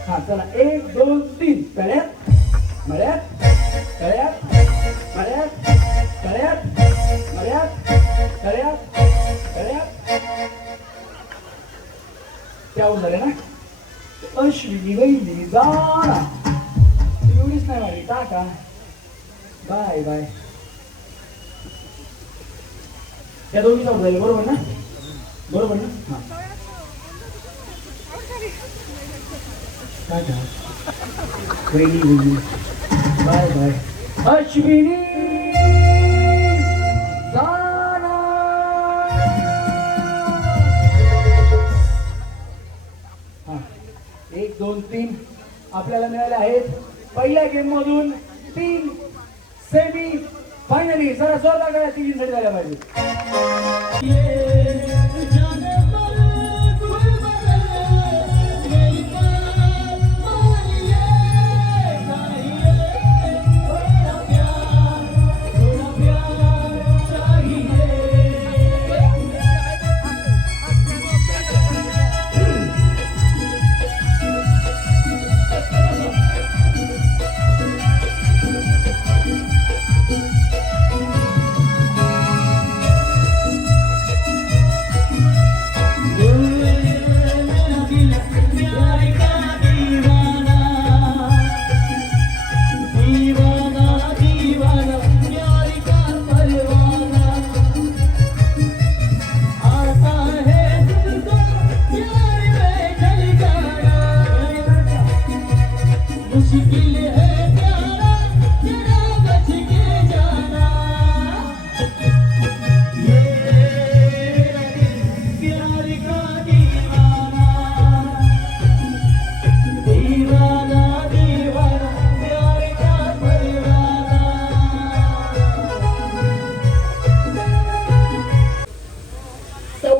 हा चला 1 2 3 तळ्यात मळ्यात तळ्यात मळ्यात तळ्यात मळ्यात तळ्यात तळ्यात त्यावर झाले ना अश्विनी वहिनी जाणा एवढीच नाही वाली टाका बाय बाय या दोन्ही जाऊ जाईल बरोबर ना हा टाटा वहिनी बाय बाय अश्विनी जाना हा 1 2 3 आपल्याला मिळाले आहेत पहिल्या गेम मधून 3 सेमी फायनली जरा जोरदार करा 3 साठी झाल्या पाहिजे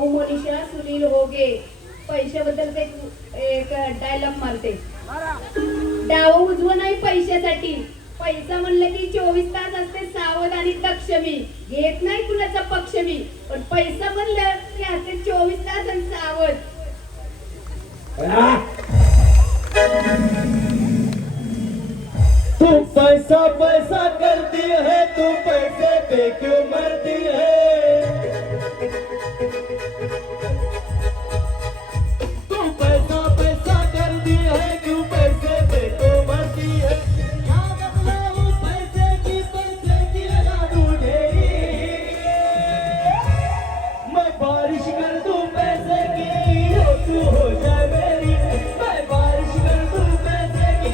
भाऊ मनीषा सुनील होगे पैशाबद्दल एक डायलॉग मारते. डाव उजवं नाही पैशासाठी, पैसा म्हणलं की 24 तास असते सावध आणि दक्ष मी, घेत नाही कुणाचा पक्ष मी, पण पैसा म्हणलं की असते 24 तास आणि सावध. तू पैसा पैसा करती है, तू पैसे पे क्यों मरती है? तू पैसा पैसा करती है, क्यों पैसे पे क्यों मरती है? क्या बदलाऊं पैसे की लगा दूं ढेरी, मैं बारिश कर दूं पैसे की, हो तू हो जाए मेरी, मैं बारिश कर दूं पैसे की,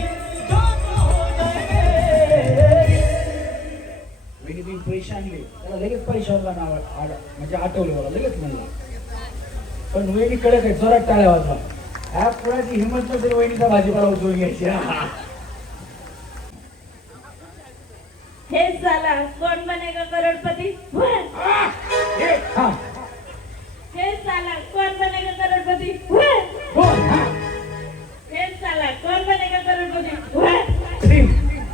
जो तू हो जाए मेरी. वहिनी तुम्ही पैसे आणले, त्याला लगेच पैशावरला नाव म्हणजे आठवले मला लगेच म्हणलं. पण वहिनी कडक आहे, जोरात टाळ्या वाजवा. ह्या कुणाची हिंमत नसेल वहिनीचा भाजीपाला उचलून घ्यायची. हे साला कोण बनेगा करोडपती? हा हे साला कोण बनेगा करोडपती? बोल. हा हे साला कोण बनेगा करोडपती? सेम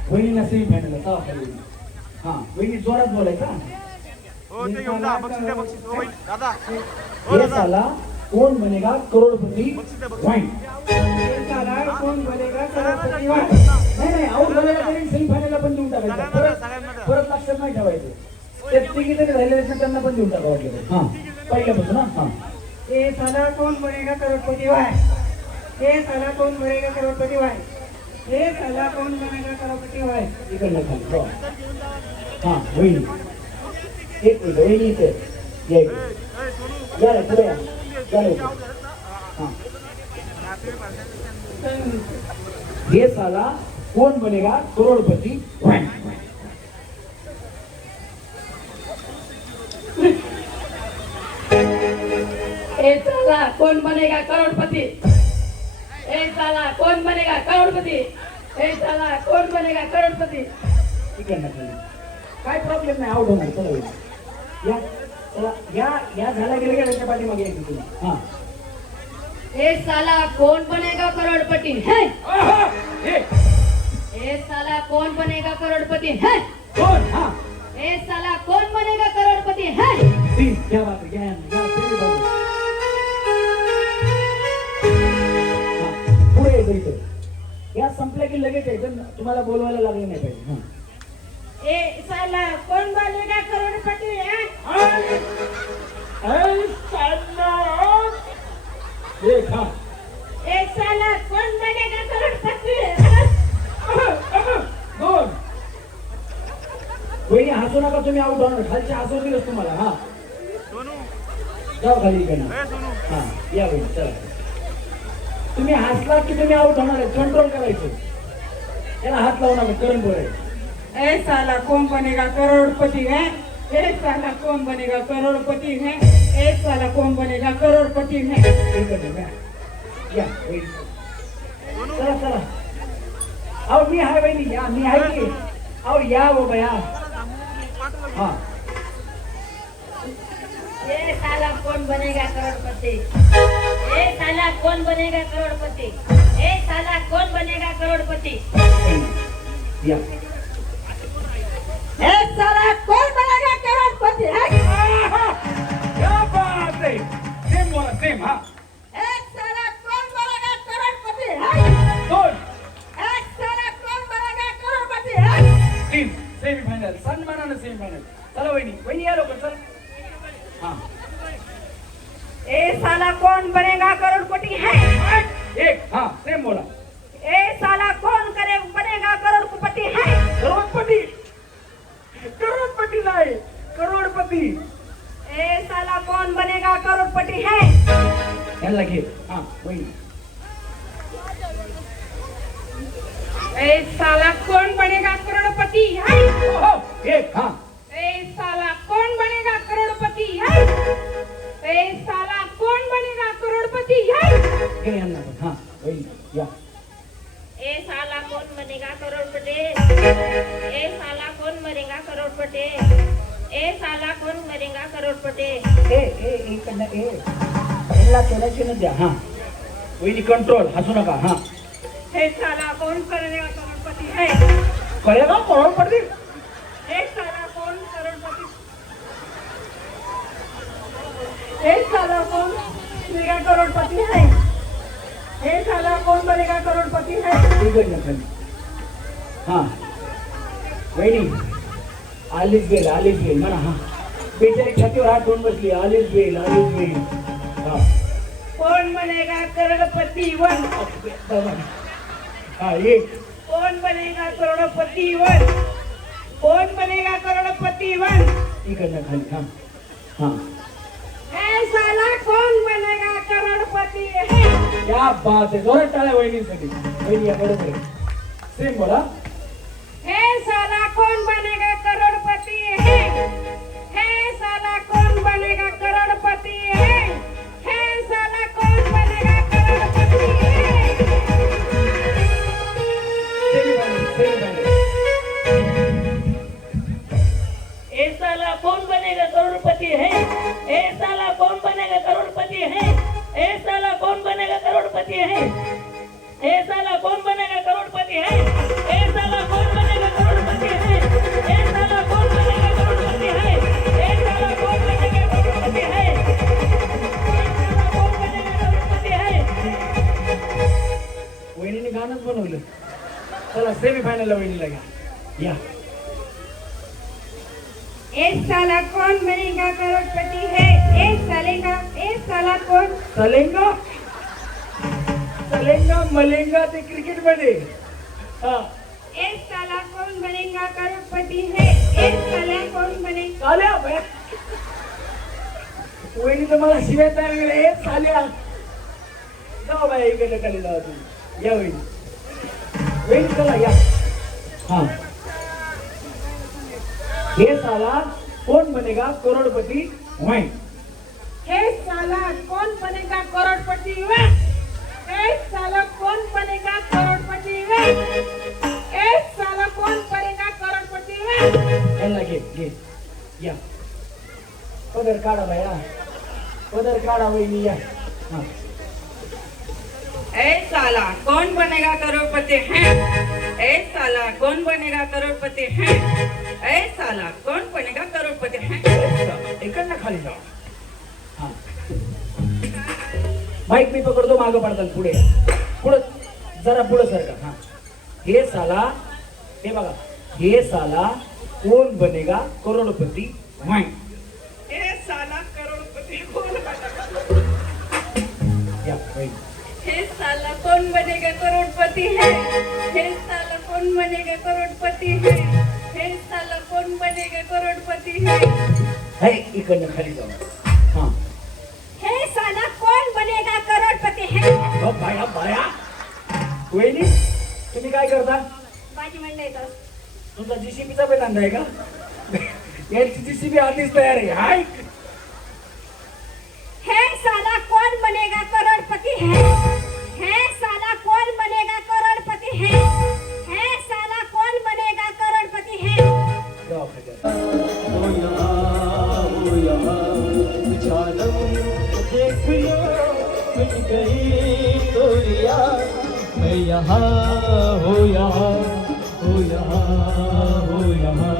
वहिनीला सेम भेटलं. हा वहिनी जोरात बोलायचा. हे साला कोण बनेगा करोडपती वाईन. कोण बनेगा करोडपती वाईन. नाही नाही आऊट झालेला तरी सेमीफायनलला पण देऊन टाकायचं. परत लक्षात नाही ठेवायचं. ते तिघी जरी राहिले असेल त्यांना पण देऊन टाका वाटलं तर. हा पहिल्यापासून. हा ए साला कौन बनेगा करोड़पति वाई. ए साला कौन बनेगा करोड़पति वाई. ए साला कौन बनेगा करोड़पति वाई. इकडलं खाली हो. हा वहिनी एक मिनिट वहिनी इथे या इकडे. या रे, पुढे या. या रे इकडे. हा ये साला कौन बनेगा करोड़पति वाईन. ए साला कौन बनेगा करोड़पति? ए साला कौन बनेगा करोड़पति? ए साला कौन बनेगा करोड़पति? इकडनं खाली. काय प्रॉब्लेम नाही, आउट होणार. चला वहिनी या. चला या झाला गेलं का त्याच्या पाठीमागे यायचं तुम्ही. हा ए साला कौन बनेगा करोड़पति है? ए ए साला कौन बनेगा करोड़पति है? कोण. हा ए साला कौन बनेगा करोड़पति है? ती क्या बात है. या सेमी बाजू. हा, पुढे यायचं इथं. या संपल्या की लगेच यायचं. तुम्हाला बोलवायला लागलं नाही पाहिजे. हा ए साला कौन बनेगा करोड़पति है? एक. हा ए साला कौन बनेगा करोड़पति है? दोन. वहिनी हसू नका, तुम्ही आउट होणार. खालचे हसू दिलंच तुम्हाला. हा जाऊ खाली इकडनं. हा या वहिनी चला. तुम्ही हसला की तुम्ही आउट होणार आहे. कंट्रोल करायचं. त्याला हात लावू नका. करंट बोलायचं. ए साला कौन बनेगा करोड़पति है. ए साला कौन बनेगा करोड़पति है. ए साला कौन बनेगा करोड़पति है. इकडनं या वहिनी. चला चला. अहो मी आहे वहिनी. या मी आहे की. अहो या वो बया. हा ए साला कौन बनेगा करोड़पति? ए साला कौन बनेगा करोड़पति? ए साला कौन बनेगा करोड़पति? या. ए साला कौन बनेगा करोड़पति है. क्या बात है. सेम बोला सेम. हा ए साला कौन बनेगा करोड़पति है. दोन. ए साला कौन बनेगा करोड़पति है. तीन. सेमीफायनल सन्मानानं सेमीफायनल. चला वहिनी. वहिनी या लवकर चला. हा ए साला कौन बनेगा करोड़पति है. एक. हा सेम बोला. ए साला कौन बनेगा करोड़पति है. करोडपती. करोडपती नाही करोडपती. ए साला कौन बनेगा करोड़पति है. याला घे. हा वहिनी. ए साला कौन बनेगा करोड़पति है. हो एक. हा ए साला कौन बनेगा करोड़पति है. ए साला कौन बनेगा करोड़पति है. घे यांना पण. हा वहिनी या. ए साला कौन बनेगा करोड़पति? ए साला कौन बनेगा करोड़पति? ए साला कौन बनेगा करोड़पति? ए इकडनं यांना थोड्याशी न द्या. हा वहिनी कंट्रोल, हसू नका. हा हे साला कौन करेगा करोड़पति है? कळेगा करोडपती. एक साला कौन करोड़पति? एक साला कौन बनेगा करोड़पति है? एक साला कौन बनेगा करोड़पति है? इकडनं खाली. हा वहिनी आलीच गेल म्हणा. हा बेचारी छातीवर हात ठेवून बसली. आलीच गेल. हा कौन बनेगा करोड़पति वन? हा ये कौन बनेगा करोड़पति वन? कौन बनेगा करोड़पति वन? इकडनं खाली. हा हा ए साला कौन बनेगा करोड़पति है? क्या बात आहे. जोरात टाळ्या वहिनीसाठी. वहिनी या बरोबर आहे. सेम बोला. हे साला कौन बनेगा करोड़पति है? हे साला कौन बनेगा करोड़पति है? हे साला कौन बनेगा करोड़पति है? ए साला कौन बनेगा करोड़पति है? ए साला कौन बनेगा करोड़पति है? ए साला कौन बनेगा करोड़पति है? ए साला कौन बनेगा करोड़पति है? ए साला कौन बनेगा करोड़पति है? ए साला कौन बनेगा करोड़पति है? ए साला कौन बनेगा करोड़पति है? ए साला कौन बनेगा करोड़पति है? वहिनीने गाणंच बनवलं. चला सेमीफायनलला वहिनीला घ्या. या एक साला कौन बनेगा करोड़पति है? एक साला कौन? चलेंगा मलेंगा ते क्रिकेट मध्ये. हा एक साला कौन बनेगा करोड़पति है? एक साला कौन बनेगा? चाल्या बाया. वहिनी तर मला शिवाय तयार गेले. चाल्या जाऊ बाया इकडे खाली जाऊ. तुम्ही या वहिनी. वहिनी चला या. हा हे साला कौन बनेगा करोड़पति वही. ए साला कौन बनेगा करोड़पति वन? ए साला कौन बनेगा करोड़पति वन? ए साला कौन बनेगा करोड़पति वन? यांना घे या. पदर काढा बाया. पदर काढा वहिनी या. हा ए साला कौन बनेगा करोड़पति है? ए साला कौन बनेगा करोड़पति है? ए साला कौन बनेगा करोड़पति है? इकडनं खाली जाऊ. हा माईक मी पकडतो. मागं पडतात. पुढे जरा पुढे सरका. हा हे साला हे बघा. हे साला कौन बनेगा करोड़पति वही. ए साला करोड़पति कौन या वहिनी. हे साला कौन बनेगा करोड़पति है? हे साला कौन बनेगा करोड़पति है? हे साला कौन बनेगा करोड़पति है? हे इकडनं खाली जाऊ. हा हे साला कौन बनेगा करोड़पति है? बाया वहिनी तुम्ही काय करता? भाजी मंडईचा. तुमचा जीसीबीचा पण धंदा आहे का? यांची जीसीबी आधीच तयार आहे. हाय हे साला कौन बनेगा करोड़पति है? हे साला कौन बनेगा करोड़पति है? हे साला कौन बनेगा करोड़पति है? जाऊ खाली. हो यहाँ जानम देख लो मिट गई तोरिया. मैं यहाँ हो यहाँ हो यहाँ हो यहाँ.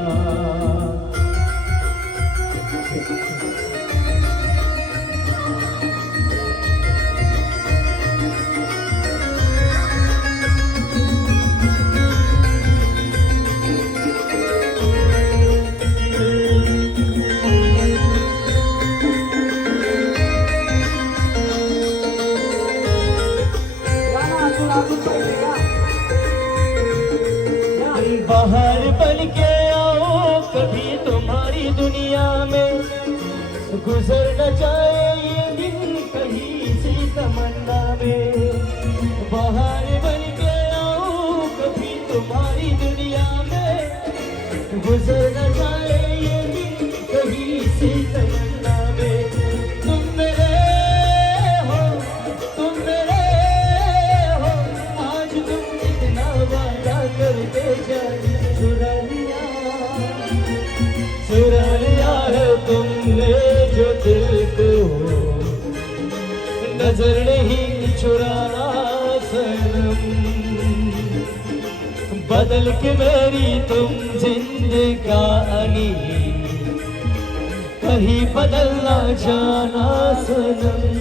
बाहर बन के आओ कभी तुम्हारी दुनिया में. गुजर न जाए ये दिन कहीं सी तमन्ना में. बाहर बन के आओ कभी तुम्हारी दुनिया में. गुजर न जाए ये दिन कहीं सी तमन्ना में. तुम मेरे हो आज तुम इतना वादा करते जाए. चुरा लिया है तुमने जो दिल को नजर नहीं चुराना सनम, बदल के मेरी तुम जिंदगानी कहीं बदल ना जाना सनम।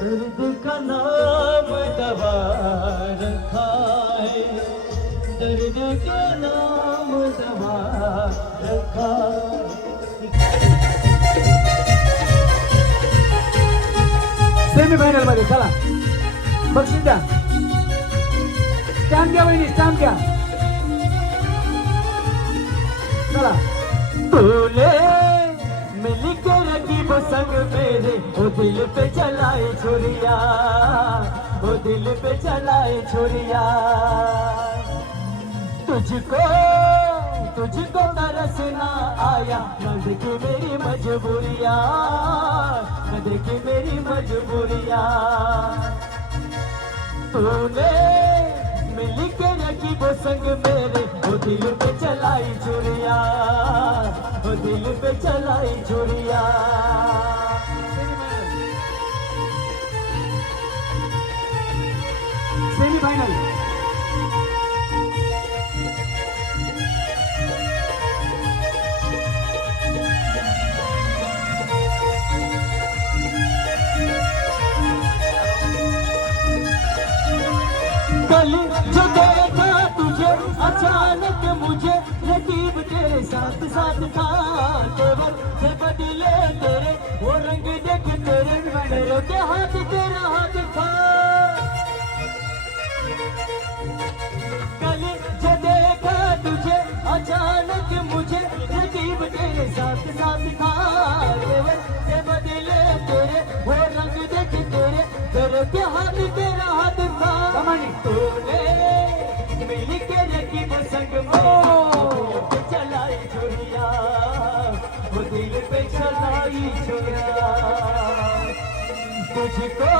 दर्द का नाम दवा रखा है, दर्द का नाम दवा रखा। सेमीफायनल मध्ये चला बक्षीस द्या, स्टॅम्प घ्या वहिनी, स्टॅम्प घ्या चला। तूने मिल के रकीब संग मेरे ओ दिल पे चलाए छुरिया, ओ दिल पे चलाए छुरिया। तुझको तुझको तरस ना आया, न देखी मेरी मजबूरिया, न देखी मेरी मजबूरिया। तूने मिल के रकीब संग मेरे ओ दिल पे चलाई छुरिया, ओ दिल पे चलाई छुरिया। सेमीफायनल कल जो देखा तुझे अचानक मुझे, रकीब तेरे साथ साथ था, तेवर से बदले तेरे वो रंग देख तेरे, मेरे के हाथ तेरा हाथ था। कल जो देखा तुझे अचानक मुझे, रकीब तेरे साथ साथ था, तेवर से बदले तेरे वो रंग देख तेरे, तेरे के हाथ तेरा हाथ था। तूने मिल के रकीब संग में चलाई छुरिया, वो दिल पे चलाई छुरिया। तुझको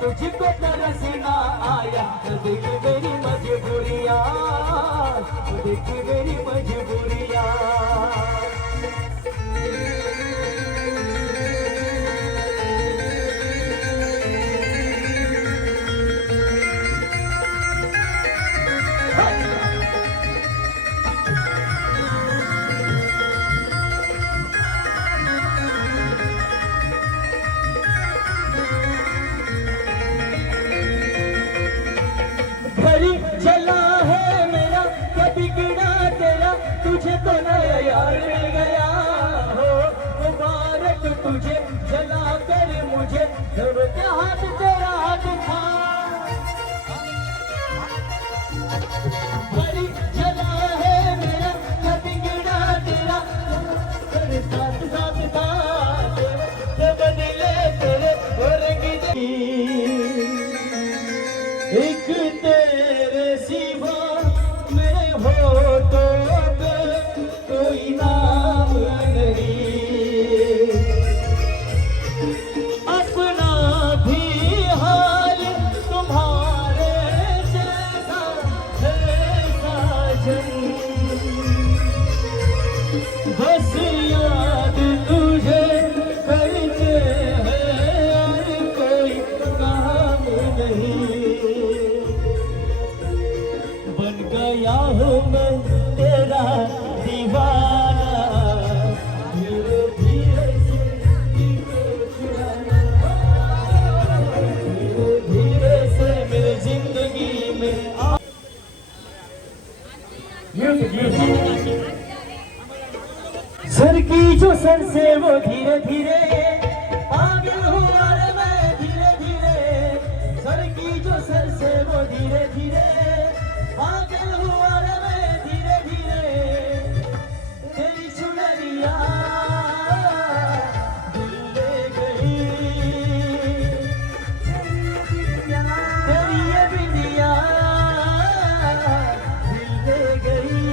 तुझको तरस ना आया, देख मेरी मजबूरिया, देख मेरी मजबूरिया। चला है मेरा क्या बिगड़ा तेरा, तुझे तो नया यार मिल गया हो, मुबारक तुझे जला कर मुझे, जब क्या हाथ तेरा हाथ था। बड़ी जला है मेरा क्या बिगड़ा तेरा, तेरे साथ साथ था, तेरे बदले तेरे एक तेरे सिवा मेरे होठों पे कोई नाम नहीं, अपना भी हाल तुम्हारे जैसा है साजन, बस याद तुझे करते हैं और कोई काम नहीं। बन गया हूँ मैं तेरा दीवाना, धीरे धीरे से धीरे धीरे से मेरी जिंदगी में आ। म्यूजिक म्यूजिक सर के की जो सर से वो धीरे धीरे पागल हुआ रे मैं धीरे धीरे सर की जो सर से वो धीरे धीरे पागल हुआ रे मैं धीरे धीरे तेरी चुनरिया दिल ले गई तेरी ये बिंदिया दिल ले गई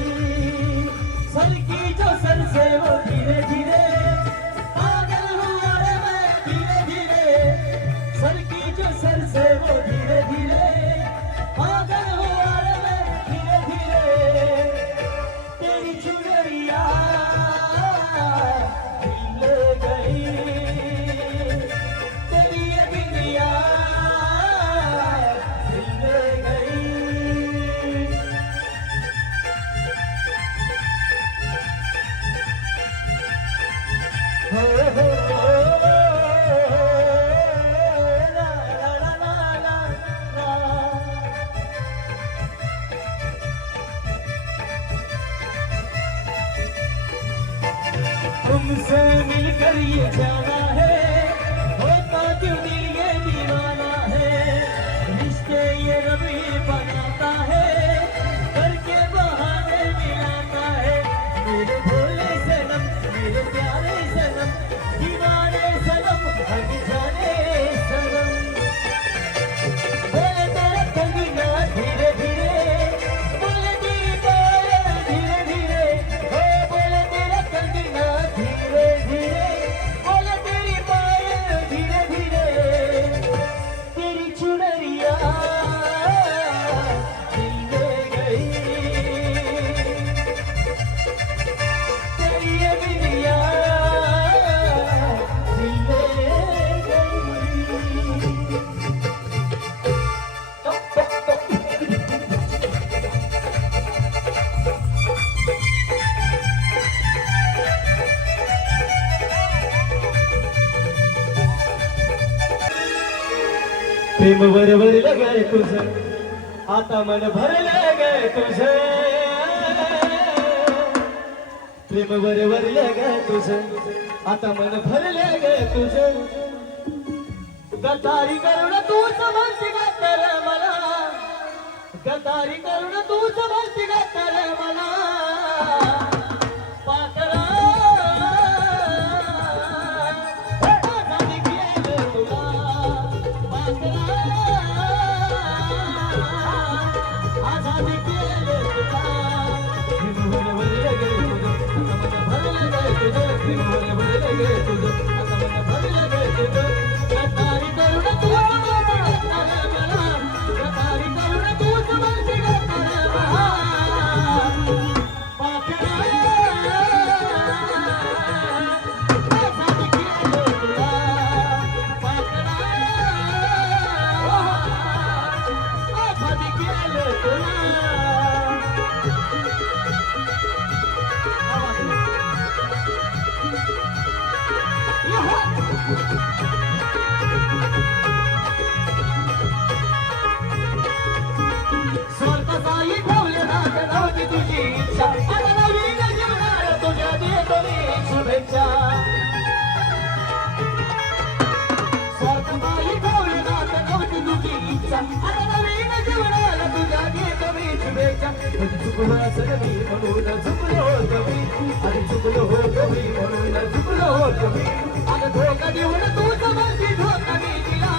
सर की जो सर से वो धीरे धीरे पागल हुआ रे मैं धीरे धीरे सर की जो सर से वो धीरे धीरे पागल हुआ रे मैं धीरे धीरे तेरी चुनरिया दिल ले गई तेरी ये बिंदिया दिल ले गई हो हो ला ला ला ला ला तुमसे मिलकर ये जाना है होता क्यों दिल ये दीवाना है रिश्ते ये रबी बनाता है करके बहाने मिलाता है मेरे भोले सनम मेरे प्यारे सनम दीवाने सनम हक जाने सनम बोले तेरा कंगना धीरे धीरे बोले तेरी पायल धीरे धीरे हो बोले तेरा कंगना धीरे धीरे बोले तेरी पायल धीरे धीरे तेरी चुनरिया दिल ले गई तेरी ये बिंदिया दिल ले गई प्रेम बरोबर लगे तुझं आता मन भरलं गे तुझं प्रेम बरोबर लगे तुझं आता मन भरलं गे तुझं गद्दारी करून तूच म्हणती का तर मला गद्दारी करून तूच म्हणती का तर मला पाकळा आजादी केलं तुला पाकळा आजादी केलं तुला प्रेम बरोबर लगे तुझं आता मन भरलं गे तुझं प्रेम बरोबर लगे तुझं आता मन भरलं गे तुझं गद्दारी करून तूच म्हणती का तर मला गद्दारी करून तूच म्हणती का तर मला पाकळा आजादी केलं तुला पाकळा आजादी केलं तुला स्वतःचाही ठेवले नाक नव्हती तुझी इच्छा आता नवीन जीवनाला तुझ्या देतो मी शुभेच्छा स्वतःचाही ठेवले नाक नव्हती तुझी इच्छा आता नवीन जीवनाला तुझ्या देतो मी शुभेच्छा चुकलो असेल मी म्हणून चुकलो होतो मी आणि चुकलो होतो मी म्हणून चुकलो होतो मी आता धोका देऊन तूच म्हणती धोका मी दिला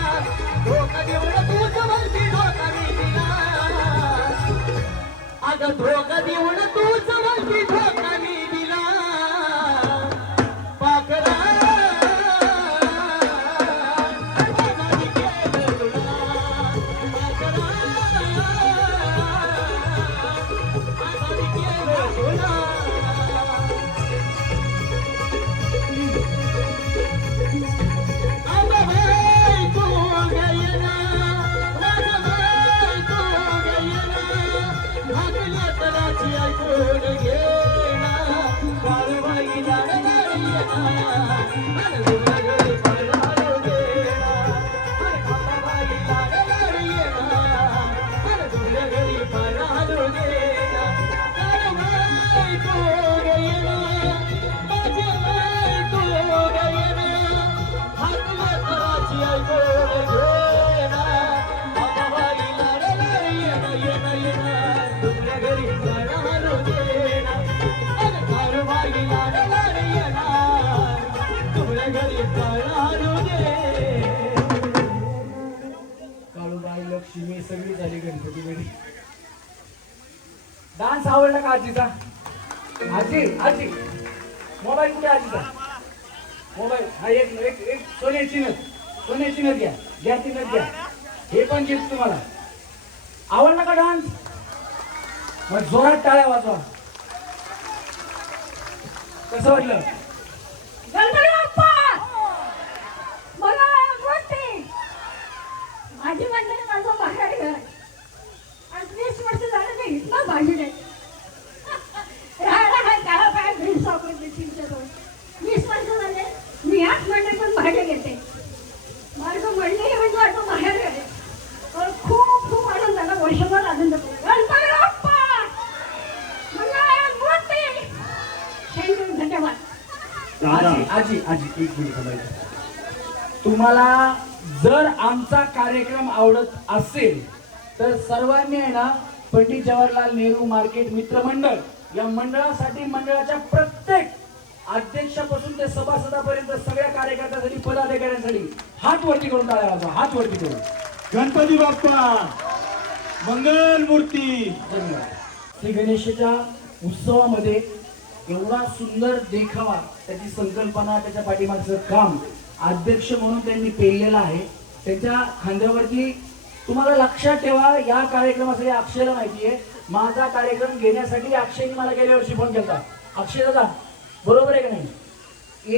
धोका देऊन तूच म्हणती धोका मी दिला अगं धोका देऊन तूच म्हणती धोका मी दिला पाकळा आजादी केलं तुला पाकळा आजादी केलं तुला अगं बाई तू गई ना माझं बाई तू गई ना भागल्या तराची ऐकून घे ना कारवाई लागणारी आणि तुला घरी पळालो गेला अरे बाबाई लागणारी आणि तुला घरी पळालो गेला कारवाई तू गई ना माझ्या काळारू दे. काळूबाई लक्ष्मी सगळी झाली गणपती वेळी. डान्स आवडला का आजीचा? आजी आजी मोबाईल कुठे आजीचा? मोबाईल हा एक एक एक सोन्याची नथ घ्या, घ्या ती नथ घ्या. हे पण गिफ्ट तुम्हाला. आवडला का डान्स? मग जोरात टाळ्या वाजवा. कसं वाटलं? गणपती बाप्पा मला वाटते माझी मंडळी माझं बाहेर घर आज 20 वर्ष झालं ते इथलं भाजी नाही राहायला त्याला काय भेट सापडते 20 वर्ष झाले मी याच मंडळीतून भाजी घेते. माझं मंडळी म्हणजे वाटतं बाहेर गेले खूप खूप आनंद झाला. वर्षभर आनंद गणपती बाप्पा मला वाटते. थँक्यू धन्यवाद. आजी आजी आजी एक मिनिट थांबायचं. तुम्हाला जर आमचा कार्यक्रम आवडत असेल तर सर्वांनी आहे ना पंडित जवाहरलाल नेहरू मार्केट मित्रमंडळ या मंडळासाठी मंडळाच्या प्रत्येक अध्यक्षापासून ते सभासदापर्यंत सगळ्या कार्यकर्त्यांसाठी पदाधिकाऱ्यांसाठी हात वरती करून टाळ्या वाजवा. हात वरती करून. गणपती बाप्पा मंगल मूर्ती. धन्यवाद. श्री गणेशाच्या उत्सवामध्ये एवढा सुंदर देखावा, त्याची संकल्पना, त्याच्या पाठीमागचं काम अध्यक्ष म्हणून त्यांनी पेललेलं आहे. त्यांच्या खांद्यावरती तुम्हाला लक्षात ठेवा, या कार्यक्रमासाठी अक्षयला माहितीये माझा कार्यक्रम घेण्यासाठी अक्षयने मला गेल्या वर्षी फोन केला. अक्षय दादा बरोबर आहे का नाही?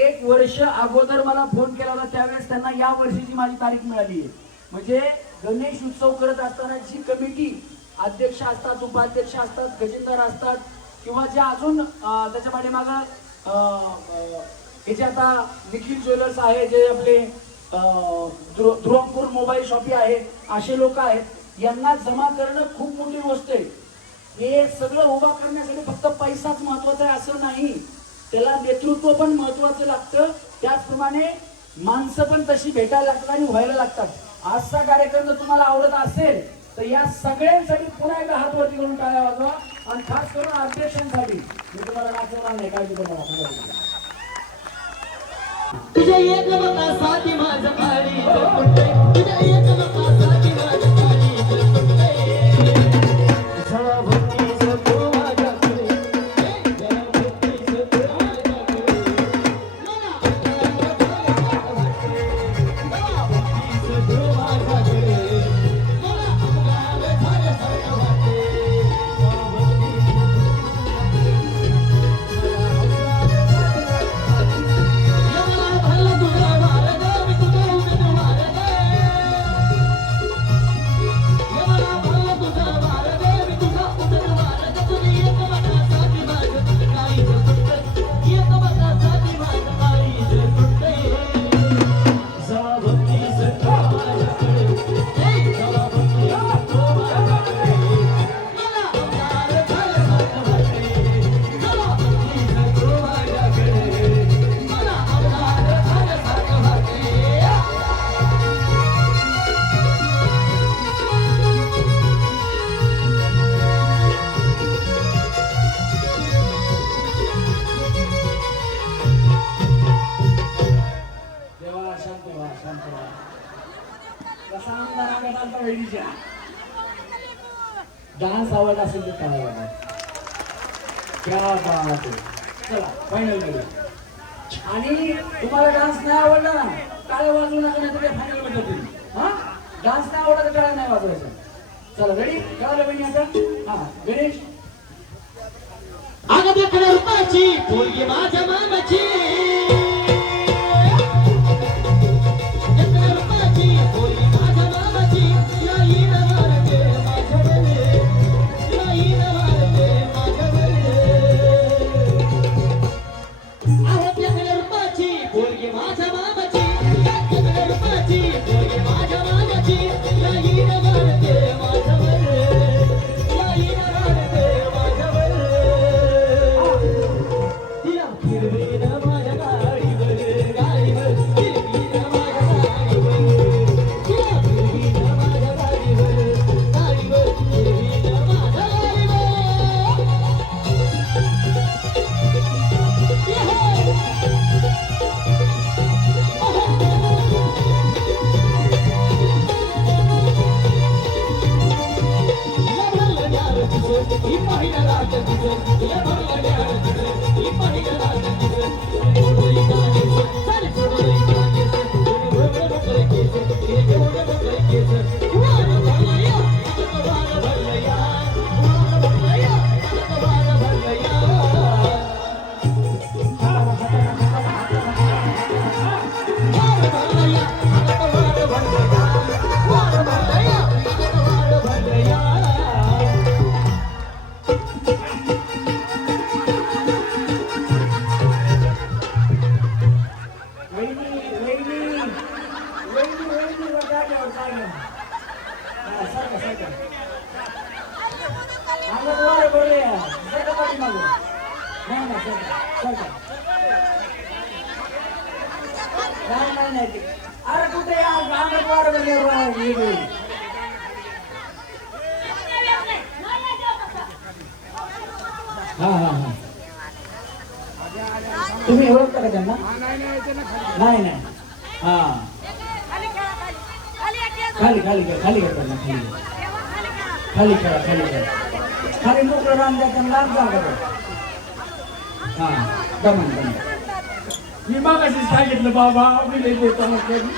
1 वर्ष अगोदर मला फोन केला होता. त्यावेळेस त्यांना या वर्षीची माझी तारीख मिळाली आहे. म्हणजे गणेश उत्सव करत असताना जी कमिटी अध्यक्ष असतात, उपाध्यक्ष असतात, खजिनदार असतात किंवा जे अजून त्याच्या पाठीमागं हे जे आता निखिल ज्वेलर्स आहे, जे आपले ध्रुवपूर मोबाईल शॉपी आहे, असे लोक आहेत, यांना जमा करणं खूप मोठी गोष्ट आहे. हे सगळं उभा करण्यासाठी फक्त पैसाच महत्वाचा आहे असं नाही, त्याला नेतृत्व पण महत्वाचं लागतं. त्याचप्रमाणे माणसं पण तशी भेटायला लागतात आणि व्हायला लागतात. आजचा कार्यक्रम जर तुम्हाला आवडत असेल तर या सगळ्यांसाठी पुन्हा एकदा हात वरती करून टाळ्या वाजवा. आणि खास करून अध्यक्षांसाठी मी तुम्हाला नाचवणार नाही, काळजी करू नका. तुझ्या एक मतासाठी माझं पाणी तुटते. तुझ्या एक मतासाठी माझं पाणी तुटते. जरा भक्तीचं तू माझ्याकडे, जरा भक्तीचं तू माझ्याकडे. मला अपराध वाटते. जरा भक्तीचं तू माझ्याकडे. मला अपराध झाल्यासारखं वाटते. डान्स आवडला असेल तर काय आवडला? क्या बात आहे. चला फायनल मध्ये. आणि तुम्हाला डान्स नाही आवडला ना, टाळ्या वाजवू नका, नाही तर फायनल मध्ये होतील. हा डान्स नाही आवडला तर टाळ्या नाही वाजवायचं. चला रेडी? कळालं बहिणी आता? हा गणेश. अगं देखण्या रूपाची पोरगी माझ्या मामाची. देखण्या रूपाची पोरगी माझ्या मामाची. येईन वारते माझ्या गले, येईन वारते माझ्या गले. अहो देखण्या रूपाची पोरगी माझ्या मामाची. देखण्या रूपाची पोरगी माझ्या मामाची. येईन वारते माझ्या गले, येईन वारते माझ्या गले. तिला फिरवीन माझ्या नाही नाही ते. अरे कुठे या गाण्यात वाढ वगैरे हा हा हा तुम्ही ओळखता का त्यांना? नाही नाही हा खाली खाली घ्या खाली घ्या त्यांना खाली करा खाली करा खाली मोकळं रान द्या त्यांना लांब जागा द्या. हा गमन गमन मी मागाशी सांगितलं बाबा मी लई देतो म्हटलं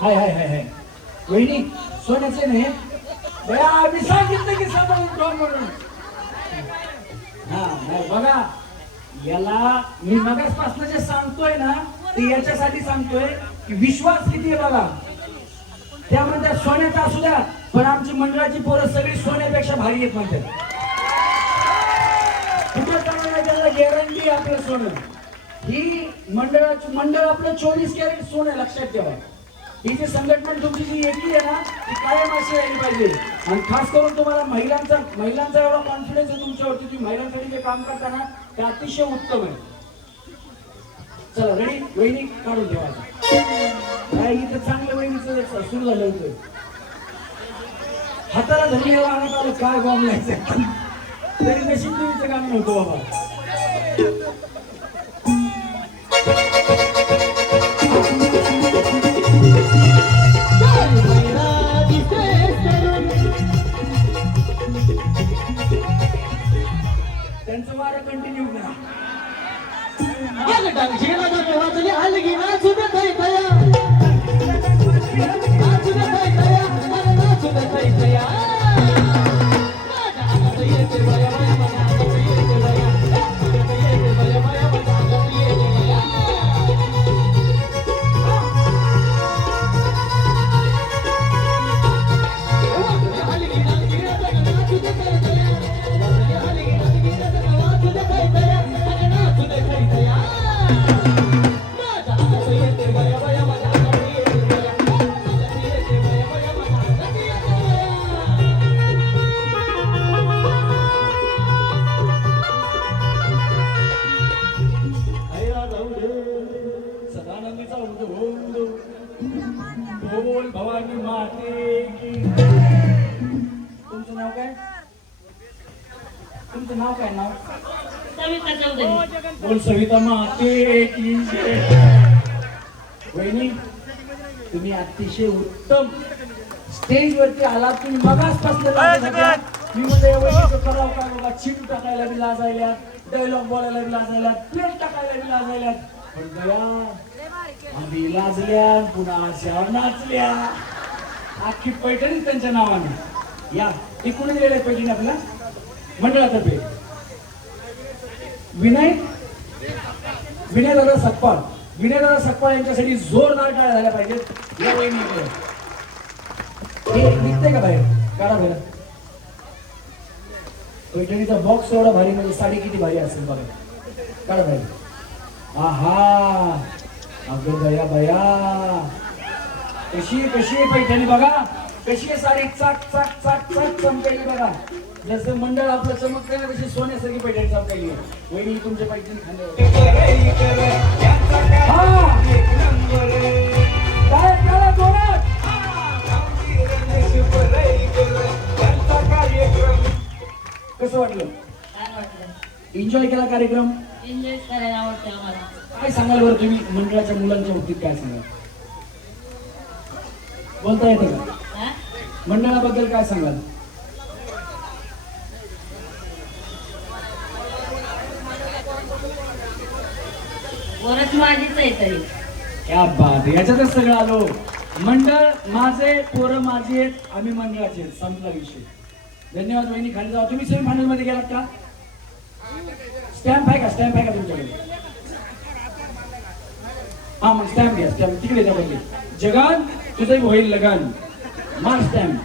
हाय हाय हाय हाय वहिनी सोन्याचे नाही बया मी सांगितलं की सांभाळून ठेव म्हणून. हा नाही बघा याला मी मगासपासून जे सांगतोय ना ते याच्यासाठी सांगतोय की विश्वास किती आहे बघा. त्यामध्ये सोन्याचा असू द्या पण आमची मंडळाची पोरं सगळी सोन्यापेक्षा भारी आहेत म्हणतात. त्याला गॅरंटी आपलं सोनं ही मंडळ आपलं 24 कॅरेट सोनं लक्षात ठेवा. ही जी संघटना तुमची जी एकी आहे ना ती कायम अशी राहिली पाहिजे. आणि खास करून तुम्हाला महिलांचा एवढा कॉन्फिडन्स आहे तुमच्यावरती तुम्ही महिलांसाठी जे काम करता ना ते अतिशय उत्तम आहे. चला रेडी वहिनी काढून ठेवायचं काय इथं चांगलं वहिनीचं सुरू झालं होतं. हाताला धरली राहण्यात आलं काय बॉम्बलायचं तरी नशीब देवीचं काम नव्हतं बाबा. त्यांचं वारं कंटिन्यू करा. बोल भवानी माते की. तुमचं नाव काय? तुमचं नाव काय नाव? सविता चौधरी. बोल सविता माते की. वहिनी तुम्ही अतिशय उत्तम स्टेज वरती आलात. तुम्ही मगासपासून मी मध्ये वहिनीचं करावं काय बाबा चिट टाकायला बी लाजायला डायलॉग बोलायला बी लाजायला प्लेट टाकायला बी लाजायला पण दया आम्ही लाजल्या पुन्हा आशावर नाचल्या. अख्खी पैठणी त्यांच्या नावाने या ती कुणी दिलेलं आहे पैठणी आपल्या मंडळातर्फे विनय दादा सकपाळ यांच्यासाठी जोरदार टाळ्या झाल्या पाहिजेत. या वहिनीकडे हे निघतंय का बाहेर काढा बाहेर. पैठणीचा बॉक्स एवढा भारी म्हणजे साडी किती भारी असेल बघा काढा बाहेर. आहा अगं बया बया कशी आहे पैठणी बघा कशी आहे साडी चाक चाक चाक चाक चमकायली बघा. जसं मंडळ आपलं चमकतंय ना तशी सोन्यासारखी पैठणी चमकायली. वहिनी तुमच्या पैठणी कसं वाटलं? एन्जॉय केला कार्यक्रम? एन्जॉय करायला आवडते आम्हाला. काय सांगाल बरं तुम्ही मंडळाच्या मुलांच्या बाबतीत काय सांगाल? बोलता येतं का? मंडळाबद्दल काय सांगाल? वरच माझीच आहे तरी. क्या बात याच्यातच सगळं आलो. मंडळ माझे पोरं माझी आहेत आम्ही मंडळाचे आहेत संपला विषय. धन्यवाद वहिनी खाली जावा. तुम्ही सेमी फायनल मध्ये गेलात का? स्टॅम्प आहे का तुमच्याकडे? हा मग स्टॅम्प घ्या स्टॅम्प तिकडे द्या बघे. जगान तुझं होईल लगान मार स्टॅम्प.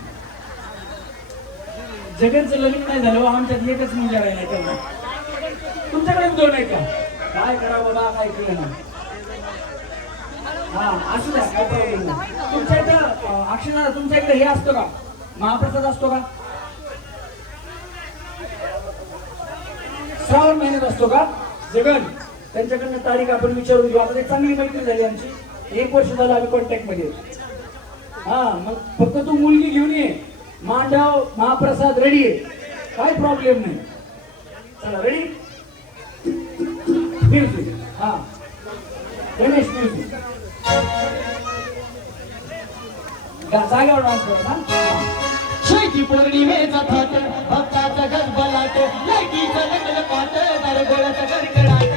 जगांचं लग्न नाही झालं आमच्यात एकच मुलगा राहिला तेव्हा. तुमच्याकडे 2 आहे का? काय करा बाबा काय केलं ना. हा असू द्या काय प्रॉब्लेम नाही. तुमच्या इथं अक्षरशः तुमच्या इकडे हे असतं का महाप्रसाद असतो का? श्रावण महिन्यात असतो का जगन त्यांच्याकडनं तारीख आपण विचारून घेऊ. आता ते चांगली मैत्री झाली आमची, 1 वर्ष झालं आम्ही कॉन्टॅक्ट मध्ये. हा मग फक्त तू मुलगी घेऊन ये. मांडव महाप्रसाद रेडी आहे, काय प्रॉब्लेम नाही. चला रेडी. म्युझिक. हा गणेश म्युझिक. जागेवर डान्स करा ना. शेती पौर्णिमेचा थाट भक्ताचा गजबलाट लाईटीचा लखलखाट दरगोळाचा कडकडाट.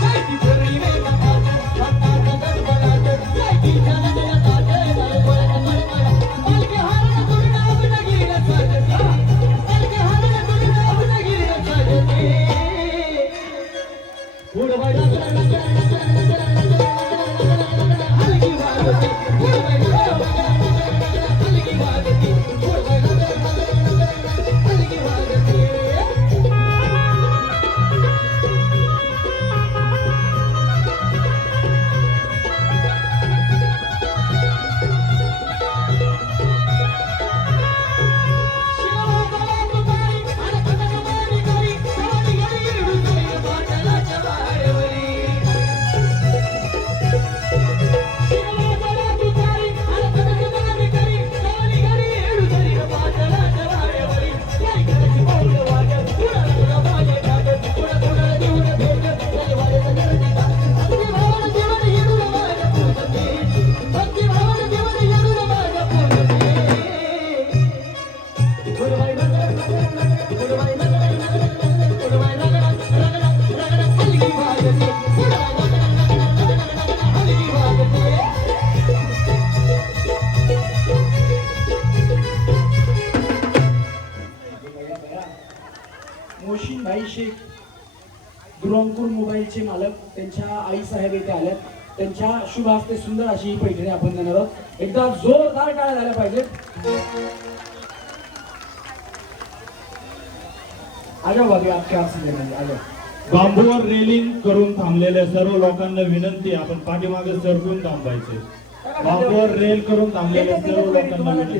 शेती पौर्णिमेचा थाट भक्ताचा गजबलाट लाईटीचा लखलखाट दरगोळाचा कडकडाट. पालखी हारण करून अवनगीर सजते, पालखी हारण करून अवनगीर सजते. उडवाय हलकी वाजते, उडवाय मोशीन भाई शेख दुरंगपूर मोबाईलचे मालक त्यांच्या आई साहेब इथे आल्यात. त्यांच्या शुभ हस्ते सुंदर अशी ही पैठणी आपण देणार आहोत. एकदा जोरदार टाळ्या झाल्या पाहिजेत. आजाव भाभी आपके हाथ से देना आजाव. बांबूवर रेलिंग करून थांबलेल्या सर्व लोकांना विनंती, आपण पाठीमागे सरकून थांबायचे. बांबूवर रेल करून थांबलेल्या सर्व लोकांना विनंती.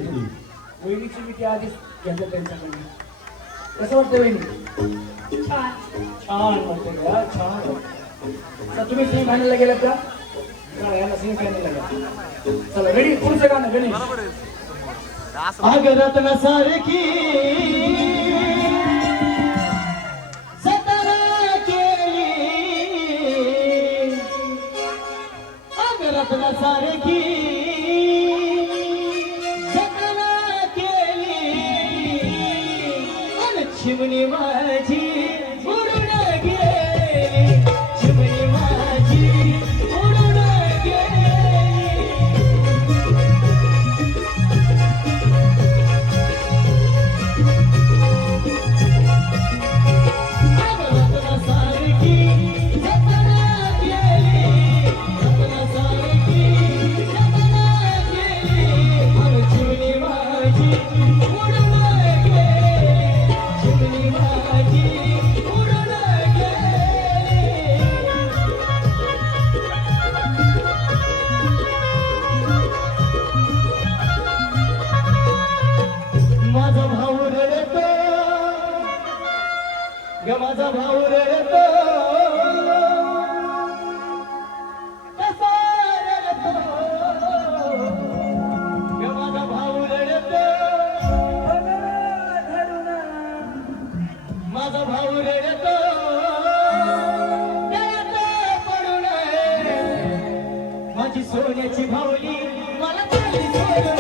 वहिनीची मी त्या आधीच घेतलं त्यांच्याकडून. कसं वाटतं वहिनी? छान. छान वाटतं का? छान वाटतं. तर तुम्ही सेमी फायनलला गेलात का? चला याला सेमी फायनलला घ्या. चला रेडी. पुढचं गाणं गणेश. आगरातन सारखी सतरा केली, आगरातन सारखी सतरा केली. अन चिमणी माझी उडून गेली, चिमणी माझी उडून गेली. माझा भाऊ रडतो ग, माझा भाऊ रडतो, कसा रडतो ग, माझा भाऊ रडतो, माझा भाऊ रडतो त्यात पडून. माझी सोन्याची भावली मला चालली सोडून.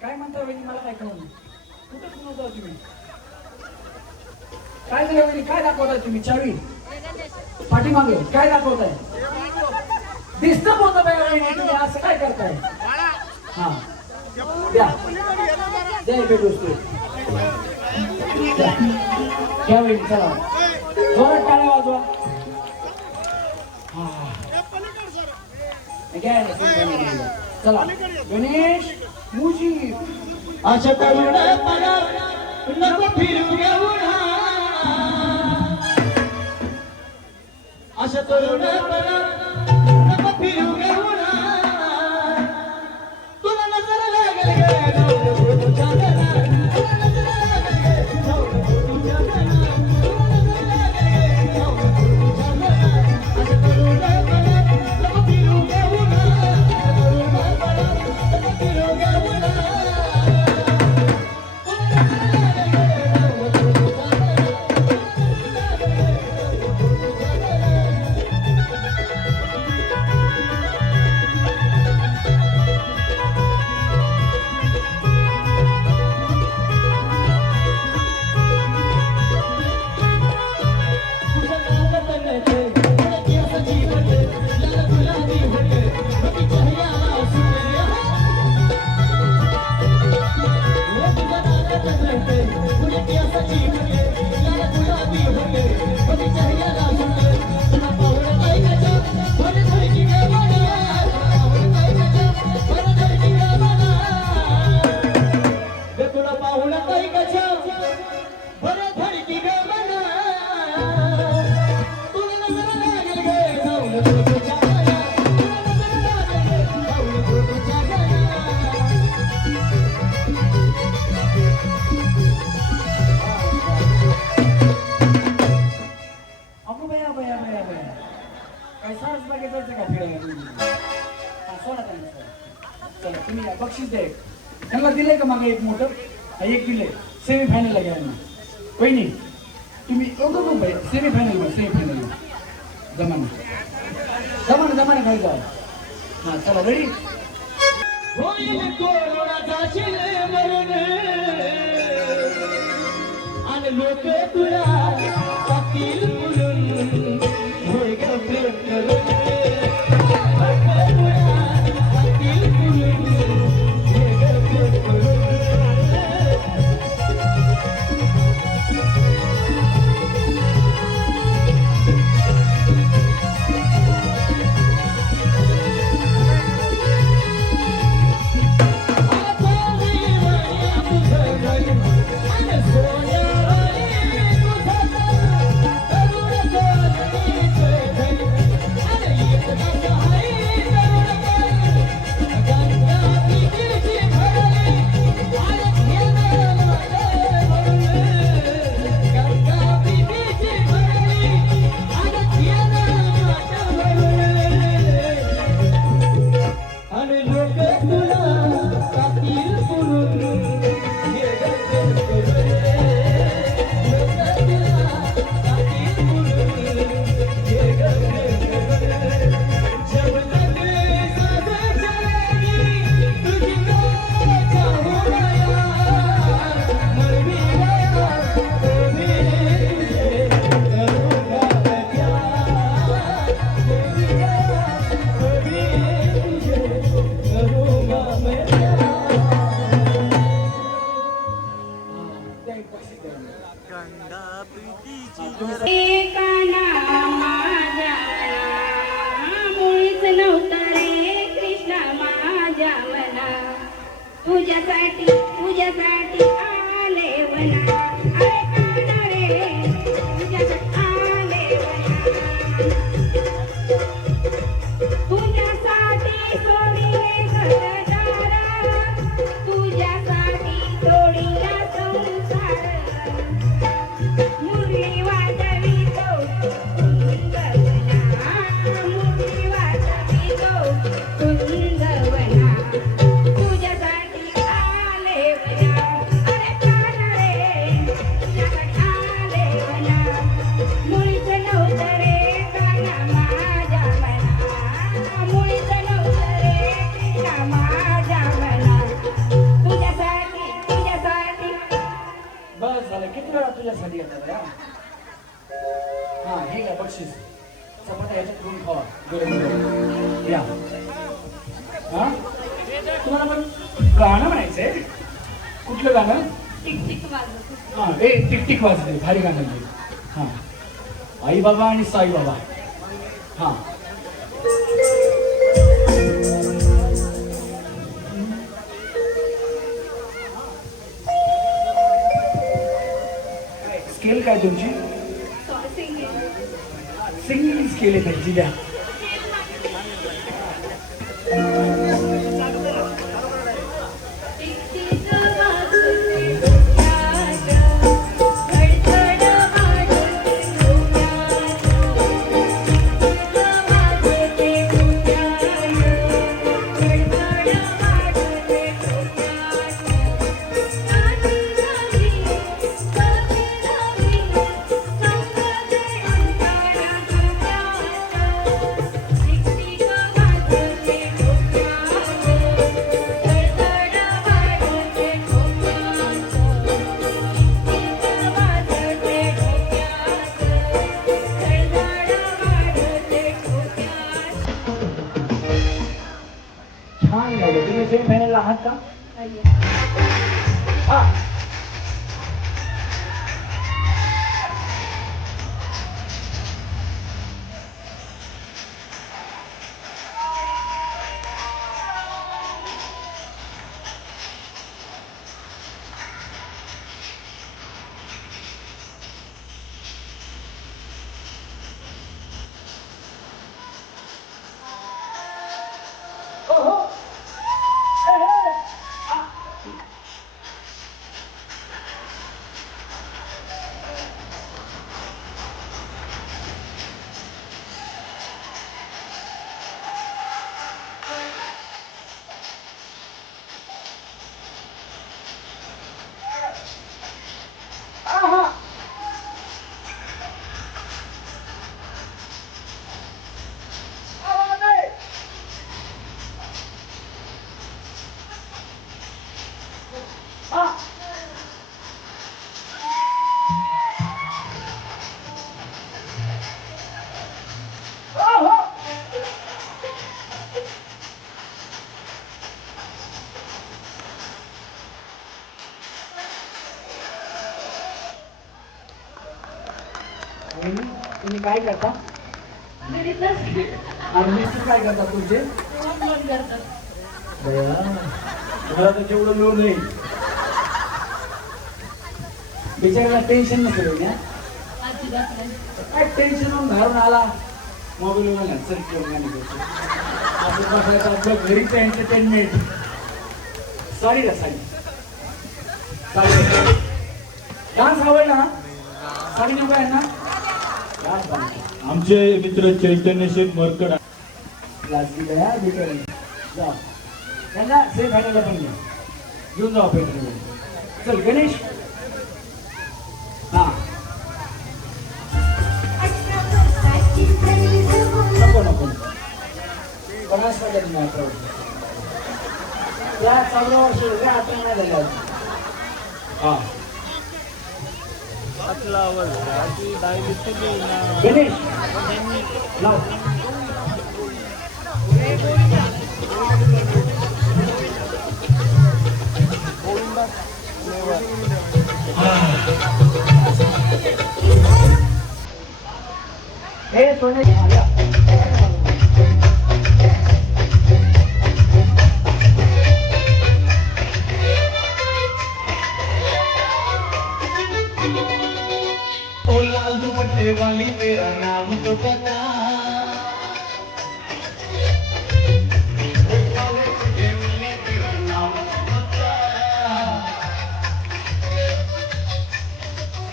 काय म्हणता वहिनी? मला काय कळलं नाही. कुठं तुम्ही जाऊ तुम्ही? काय झालं वहिनी? काय दाखवताय तुम्ही? चावी पाठीमागे काय दाखवताय? डिस्टर्ब होतं बाई वहिनी, तुम्ही असं काय करताय? हा द्या द्या भेटूस घ्या वहिनी. चला जोरात टाळ्या वाजवा. हा घ्या ना. चला गणेश मुजी अशा तरुणपणा नको फिरू घेऊन अशा तरुणपणा नको फिरू घेऊन तुला नजर लागेल गे जाऊन तुझ्या घरात. तुला नजर लागेल गे जाऊन तुझ्या घरात. तुला नजर लागेल गे जाऊन तुझ्या घरात. अशा तरुणपणा नको फिरू घेऊन अशा तरुणपणा नको फिरू घेऊन अगो बया बया बया बया काय सारस बघायचं का फिरायला तुम्ही? सोडा त्यांना सोडा. चला तुम्ही या, बक्षीस द्या एक. त्यांना दिलंय का मागे एक मोठं? हा, एक दिलंय सेमीफायनलला घ्या यांना. वहिनी तुम्ही सेमीफायनल जमाना खाली जाऊ. हा चला रेडी. होईल कोरोनाचा मरण आणि लोक तुला टाकतील बोलून होय ग प्रेम करून. लोक तुला टाकतील बोलून होय ग प्रेम करून. तुझ्यासाठी आले वना अरे काना रे तुझ्यासाठी आले वना तुझ्यासाठी सोडिले घरदार तुझ्यासाठी सोडिला संसार मुरली वाजवितो कुंदवना मुरली वाजवितो कुंदवना तुझ्यासाठी आले वना अरे काना रे तुझ्यासाठी आले वना मुळीच नव्हतं रे काना माझ्या मना मुळीच नव्हतं रे कृष्णा माझ्या मना तुझ्यासाठी बस झालं. किती वेळा तुझ्यासाठी येतात या? हा हे घ्या बक्षीस. चपात्या याच्यात करून खावा गरम गरम. या हा तुम्हाला पण गाणं म्हणायचंय. कुठलं गाणं? टिक वाजत हा ए टिक टिक वाजते. भारी गाणं आहे. हा आई बाबा आणि साई बाबा. हा केले त्यांची द्या. छान झालं. तुम्ही सेमीफायनल आहात का? हा. तुम्ही काय करता? आर्मीचे काय करता तुमचे? मला तर जेवढं लोन नाही बिचाराला टेन्शन नसेल ना. काय टेन्शन घालून आला मोबाईल वर चल आपलं घरीच एंटरटेनमेंट. सॉरी डान्स आवडला ना? साडी नेऊ काय ना? आमचे मित्र चैतन्य शेठ मरकड त्यांना सेफ खाण्याला पण घ्या. घेऊन जाऊ पेट्रोल. चल गणेश. हा नको नको 50 त्या 14 वर्ष आता नाही झालं. हा गणेश लाव. हे सोने दुपट्टे वाली मेरा नाम तो बता.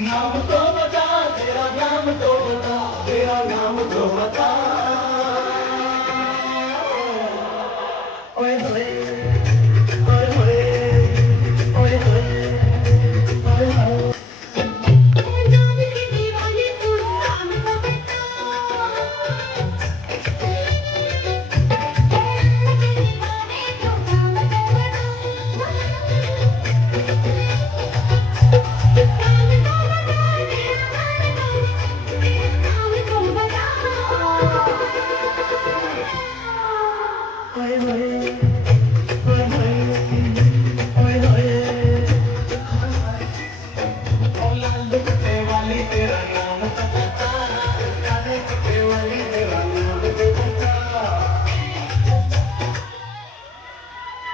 नाम तो बता, तेरा नाम तो बता, तेरा नाम तो बता. ओए होए ओए होए ओए होए ओए होए.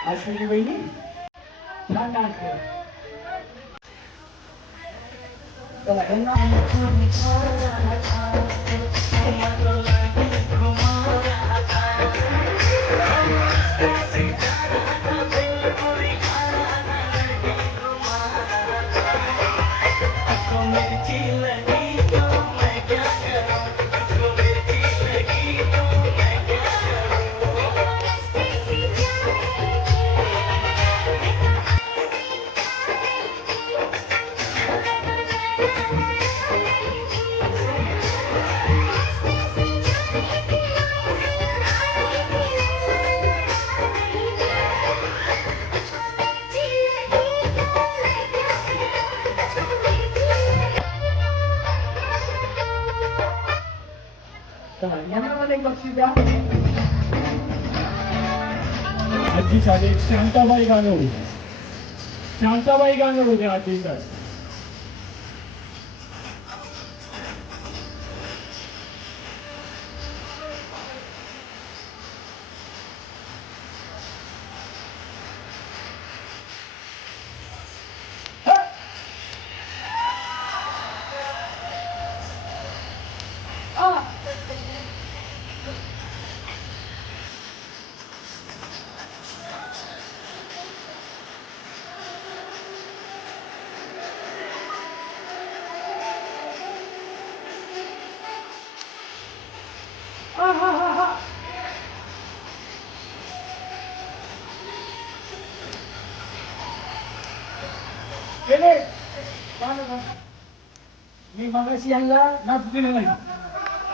अश्विनी बहिणी छान डान्स कर. चला यांना मला एक बक्षीस द्या. आजीसाठी शांताबाई गाणं होते. शांताबाई गाणं होते आजीसाठी. गेले. मी मगाशी यांना नाच दिले नाही.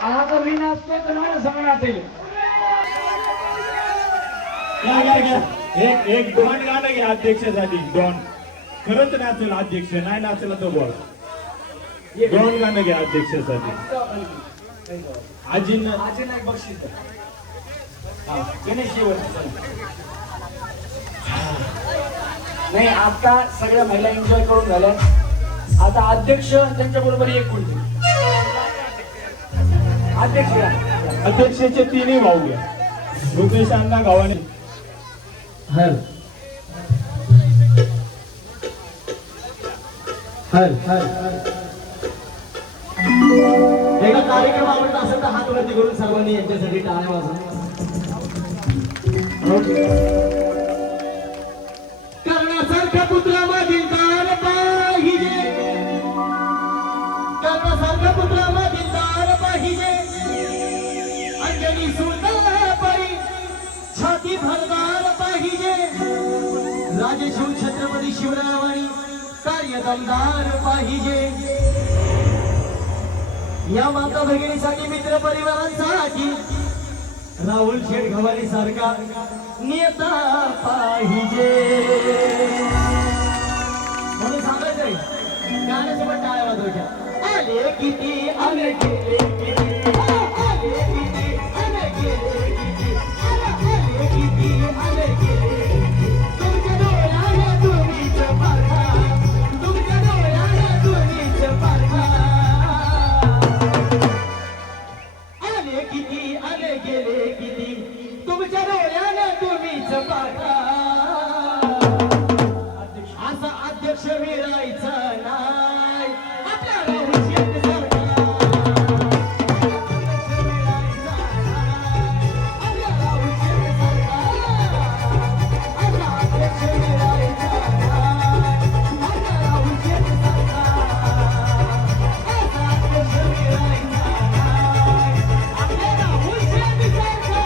आता मी नाचतो तर मला सगळं नाचेल. एक डॉन गाणं घ्या अध्यक्षासाठी. डॉन खरंच नाचेल अध्यक्ष, नाही नाचेल तर बोल. डॉन गाणं घ्या अध्यक्षासाठी. आजींना एक बक्षीस द्या. हा, गणेश शेवट. नाही, आता सगळ्या महिला एन्जॉय करून झाल्या. आता अध्यक्ष त्यांच्या बरोबर एक कुलती. अध्यक्षाचे तिन्ही भाऊ घ्या. रुपेश अण्णा गावाने. हर हर हर एका कार्यक्रम आवडत असेल तर हात वरती करून सर्वांनी यांच्यासाठी टाळ्या वाजवा. कर्णासारख्या पुत्रामधील दार पाहिजे, कर्णासारख्या पुत्रामधील दार पाहिजे, अंजनी सुंदर परी छाती भरदार पाहिजे, राजशिव छत्रपती शिवरायांनी कार्य दमदार पाहिजे. या माता भगिनीसाठी, मित्र परिवारांसाठी राहुल शेठ गवारी सारखा नेता पाहिजे. म्हणून सांगायचंय गाण्यासोबत टाळ्या वाजवायच्या. आले किती आले गेले किती, आले किती आले गेले किती, आले किती आले गेले किती. तुमच्या डोळ्याला तुम्हीच पारखा, तुमच्या डोळ्याला तुम्हीच पारखा. आले किती आले गेले किती, तुमच्या डोळ्याला तुम्हीच पारखा. असा अध्यक्ष मिळायचा नाही आपल्या राहुल शेठ सारखा. अध्यक्ष मिळायचा नाही आपल्या राहुल शेठ सारखा. असा अध्यक्ष मिळायचा नाही आपल्या राहुल शेठ सारखा. असा अध्यक्ष मिळायचा नाही आपल्या राहुल शेठ सारखा.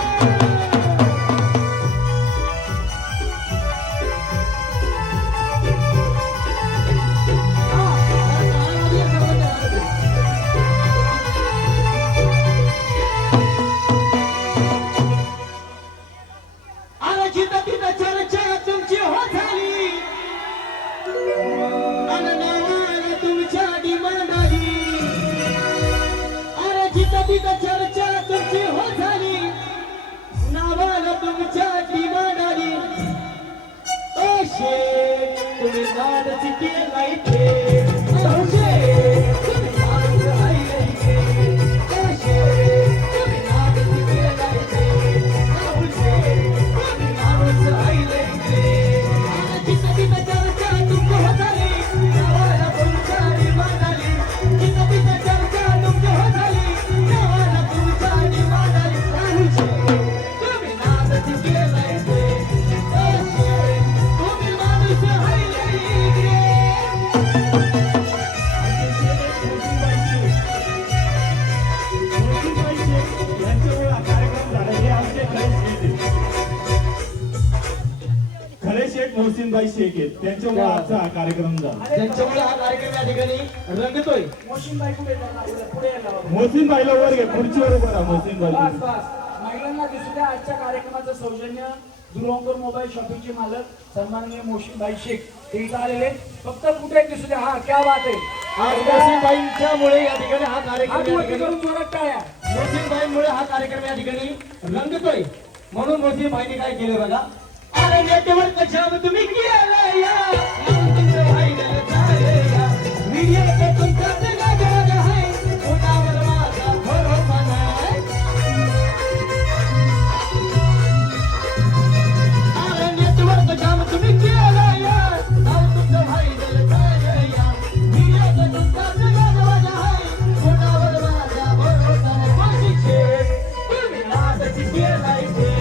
शेख मोहसिनबाई शेख आहेत, त्यांच्यामुळे आजचा हा कार्यक्रम झाला. त्यांच्यामुळे हा कार्यक्रम या ठिकाणी रंगतोय. मोशीनबाई कुठे पुढे यायला हवं. मोहसिनबाईला वर घे, खुर्चीवर उभं राहा मोहसिनबाई. बस बस महिलांना दिसू द्या. आजच्या कार्यक्रमाचं सौजन्य दुरंकर मोबाईल शॉपिंगचे मालक सन्माननीय मोशीनबाई शेख ते इथं आलेले. फक्त कुठे दिसू द्या. हा क्या बात आहे. आज मोहसिनबाईंच्यामुळे या ठिकाणी हा कार्यक्रम हात या वरती ठिकाणी करून जोरात टाळ्या. मोहसिनबाईंमुळे हा कार्यक्रम या ठिकाणी रंगतोय. म्हणून मोहसिनबाईंनी काय केलं बघा. अरे नेटवर्क जाम तुम्ही केलं या, तुमचं व्हायरल झालं या. मीडिया के तुमचं जगाजग आहे, कोणावर माझा भरोसा नाही. अरे नेटवर्क जाम तुम्ही केलं या, तुमचं व्हायरल झालं या. मीडिया के तुमचं जगाजग आहे, कोणावर माझा भरोसा नाही. कोशिशे तुम्ही नादाची केलाय ते.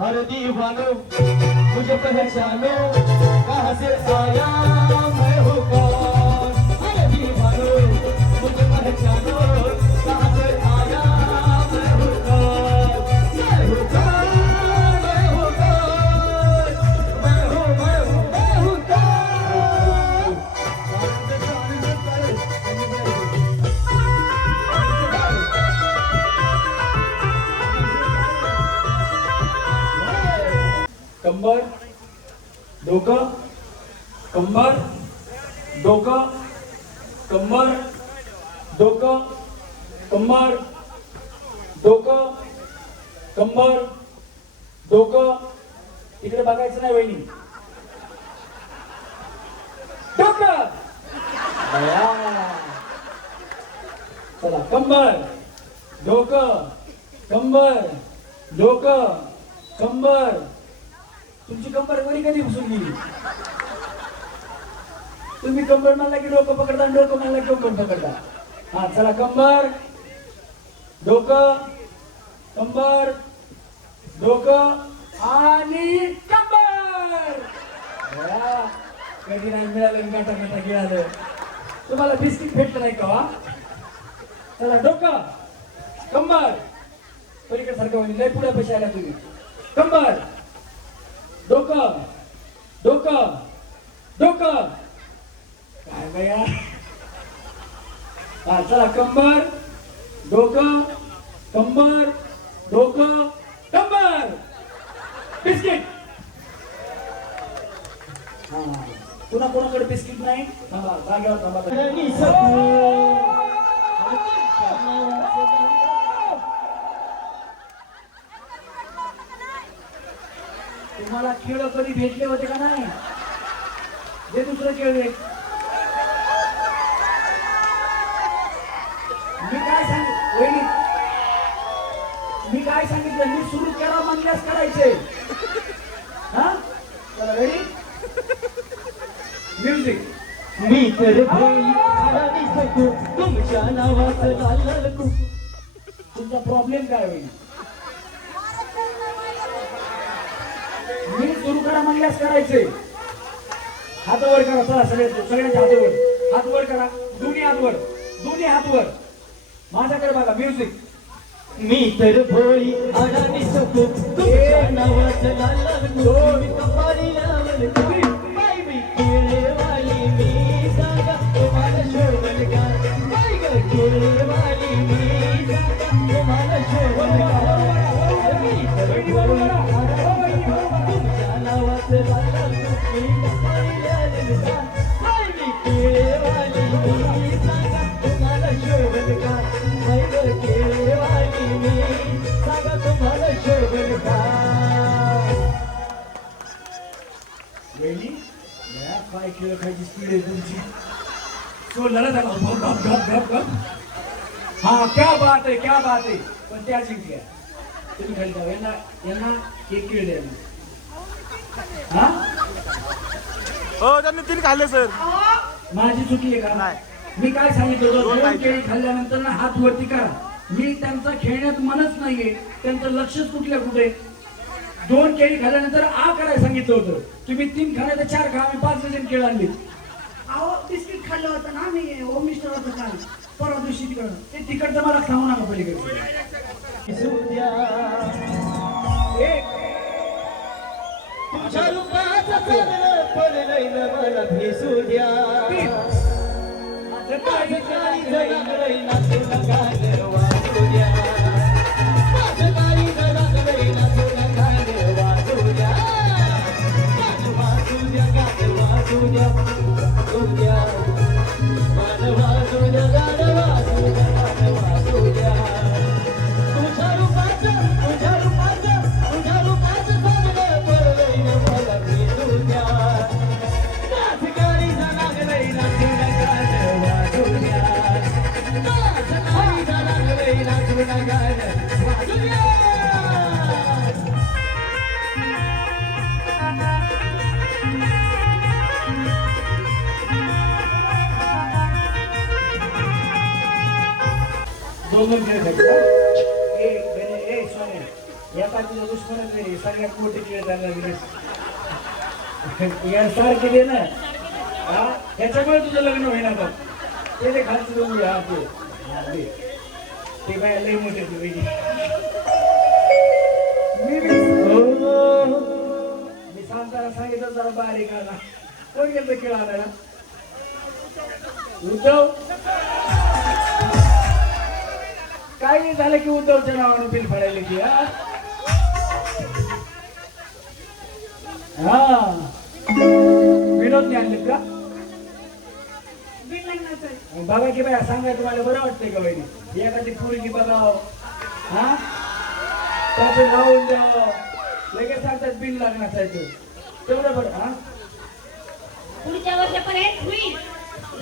अरे दीवानो मुझे पहचानो, कहाँ से आया मैं हूँ कौन. अरे दीवानो मुझे पहचानो, कहाँ से आया मैं हूँ कौन. मैं हूँ कौन, मैं हूँ कौन, मैं हूँ कौन. कंबर डोकं, कंबर डोकं, कंबर डोकं, कंबर डोकं, कंबर डोकं. इकडे बघायचं नाही वहिनी. डोकं. बया. चला कंबर डोकं, कंबर डोकं, कंबर. तुमची कंबर वरी कधी घुसून गेली. तुम्ही कंबर म्हणला की डोकं पकडता, डोकं म्हणला की कंबर पकडता. हा चला कंबर डोकं, कंबर डोकं आणि कंबर. कधी नाही मिळालं गाठा गाठा गिळालं. तुम्हाला बिस्किट भेटलं नाही का. चला डोकं, कंबर. पलीकडे सारखं लय पुढे पैसे आला तुम्ही. कंबर डोकं, डोकं डोकं. काय बया. हा चला कंबर डोकं, कंबर डोकं, कंबर. बिस्किट. हा पुन्हा कोणाकडे बिस्किट नाही. थांबा जागेवर थांबा. तुम्हाला खेळ कधी भेटले होते का नाही. जे दुसरं खेळ मी काय सांगितलं. मी काय सांगितलं. मी सुरू करा म्हणल्यास करायचे. हा चला रेडी म्युझिक. मी तर तुमच्या नावाचं लाल. तुमचा प्रॉब्लेम काय होईल. मी सुरू करा म्हणल्यास करायचे. हात वर करा. चला सगळ्यांच्या हात वर. हात वर करा. दोन्ही हात वर. दोन्ही हात वर. माझ्याकडे बघा. म्युझिक. मी तर भोळी अडाणी सकू तुमच्या नावाचं लाल. मी कपारी लावल बाई मी केळेवाली. मी सांगा तुम्हाला शोभल का. बाई ग केळेवाली. मी सांगा तुम्हाला शोभल का. मी तर भोळी तुमच्या नावाचं लाल. मी कपारी लावल बाई मी केळेवाली. मी सांगा तुम्हाला शोभल का. बाई ग केळेवाली. मी सांगा तुम्हाला शोभल का. वेळी काय खेळ खायची स्पीड आहे तुमची. सोडलं त्याला. गप गप गप गप. हा क्या बात आहे, क्या बात आहे. पण त्या जिंकल्या. तुम्ही खाली जाऊ. यांना एक खेळ द्या. हा हो त्यांनी 3 खाल्ले सर. माझी चुकी आहे का. मी काय सांगितलं होतं. 2 केळी खाल्ल्यानंतर ना हात वरती करा. मी त्यांचा खेळण्यात मनच नाहीये. त्यांचं लक्षच कुठल्या कुठे. 2 केळी खाल्ल्यानंतर आ करायला सांगितलं होतं. तुम्ही 3 खाणार तर 4 खा. आम्ही 5 डझन केळं आणली. अहो बिस्किट खाल्लं होतं ना मी होम मिस्टर होतं काल परवा दिवशी तिकडं. ते तिकडचं मला खाऊ नका पलीकडे. तुझ्या रूपाचं चांदणं पडलंय न मला भेसू द्या. माझं काळीज लागलंय ना तुला गाणं वाजू द्या. माझं काळीज लागलंय ना तुला गाणं वाजू द्या. गाणं वाजू द्या, गाणं वाजू द्या, वाजू द्या. गाणं वाजू द्या, गाणं वाजू द्या, गाणं वाजू द्या. तुझ्या रूपाचं चांदणं पडलंय न मला भेसू द्या. माझं काळीज लागलंय ना तुला गाणं वाजू द्या. माझं काळीज लागलंय ना तुला गाणं वाजू द्या. दोन खेळ खायचे. ए सोने, या पाठीचा दुश्मनच नाही. सगळ्यात मोठी खेळ त्यांना दिले सारखे दे ना. हा ह्याच्यामुळे तुझं लग्न होईना बघ. ते खालचं दोन हा ते बाय लई मोठे मी सांगताना सांगितलं जरा बारीक आला. कोण गेलं खेळ आणायला? उद्धव. काय नाही झालं की उद्धवच्या नावानं बिल फाडायला की. हा विनोदने आणलेत का? बिल लग्नाचं बघा की बाया सांगाय तुम्हाला बरं वाटतंय का वहिनी? एखादी पोरगी बघाव, हा त्याचं लावून द्यावं, लगेच सांगतात बिल लागणार तेवढं बरं. हा पुढच्या वर्षापर्यंत होईल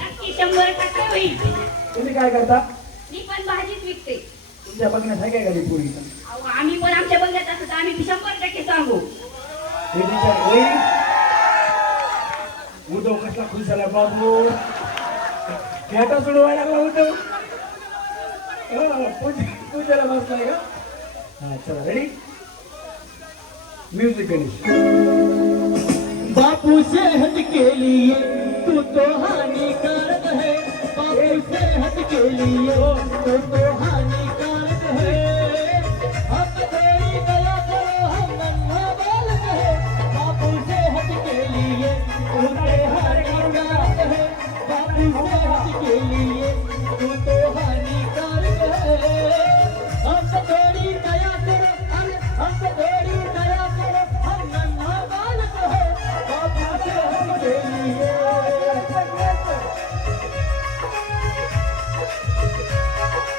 नक्की 100% होईल. तुम्ही काय करता? मी पण भाजीच विकते. तुमच्या बघण्यात आहे काय गाडी पोरी? अहो, आम्ही पण आमच्या बघण्यात असतो तर आम्ही 100% सांगू. उद्धव कसला खुश झाला बाबू. खेटा सोडवायला लागला उद्धव. पूजेला बसलाय का? हा चला रेडी. म्युझिक गणेश. बापू सेहत के लिए तू तो हानिकारक है. बापू सेहत के लिए तू तो हानिकारक है. हम तेरी दया करो, हम नन्हा बालक है. बापू सेहत के लिए तू तो हानिकारक है. बापू सेहत के लिए तू तो हानिकारक है. हम थोड़ी दया करो, हम थोड़ी दया करो, हम नन्हा बालक है. बापू सेहत के लिए.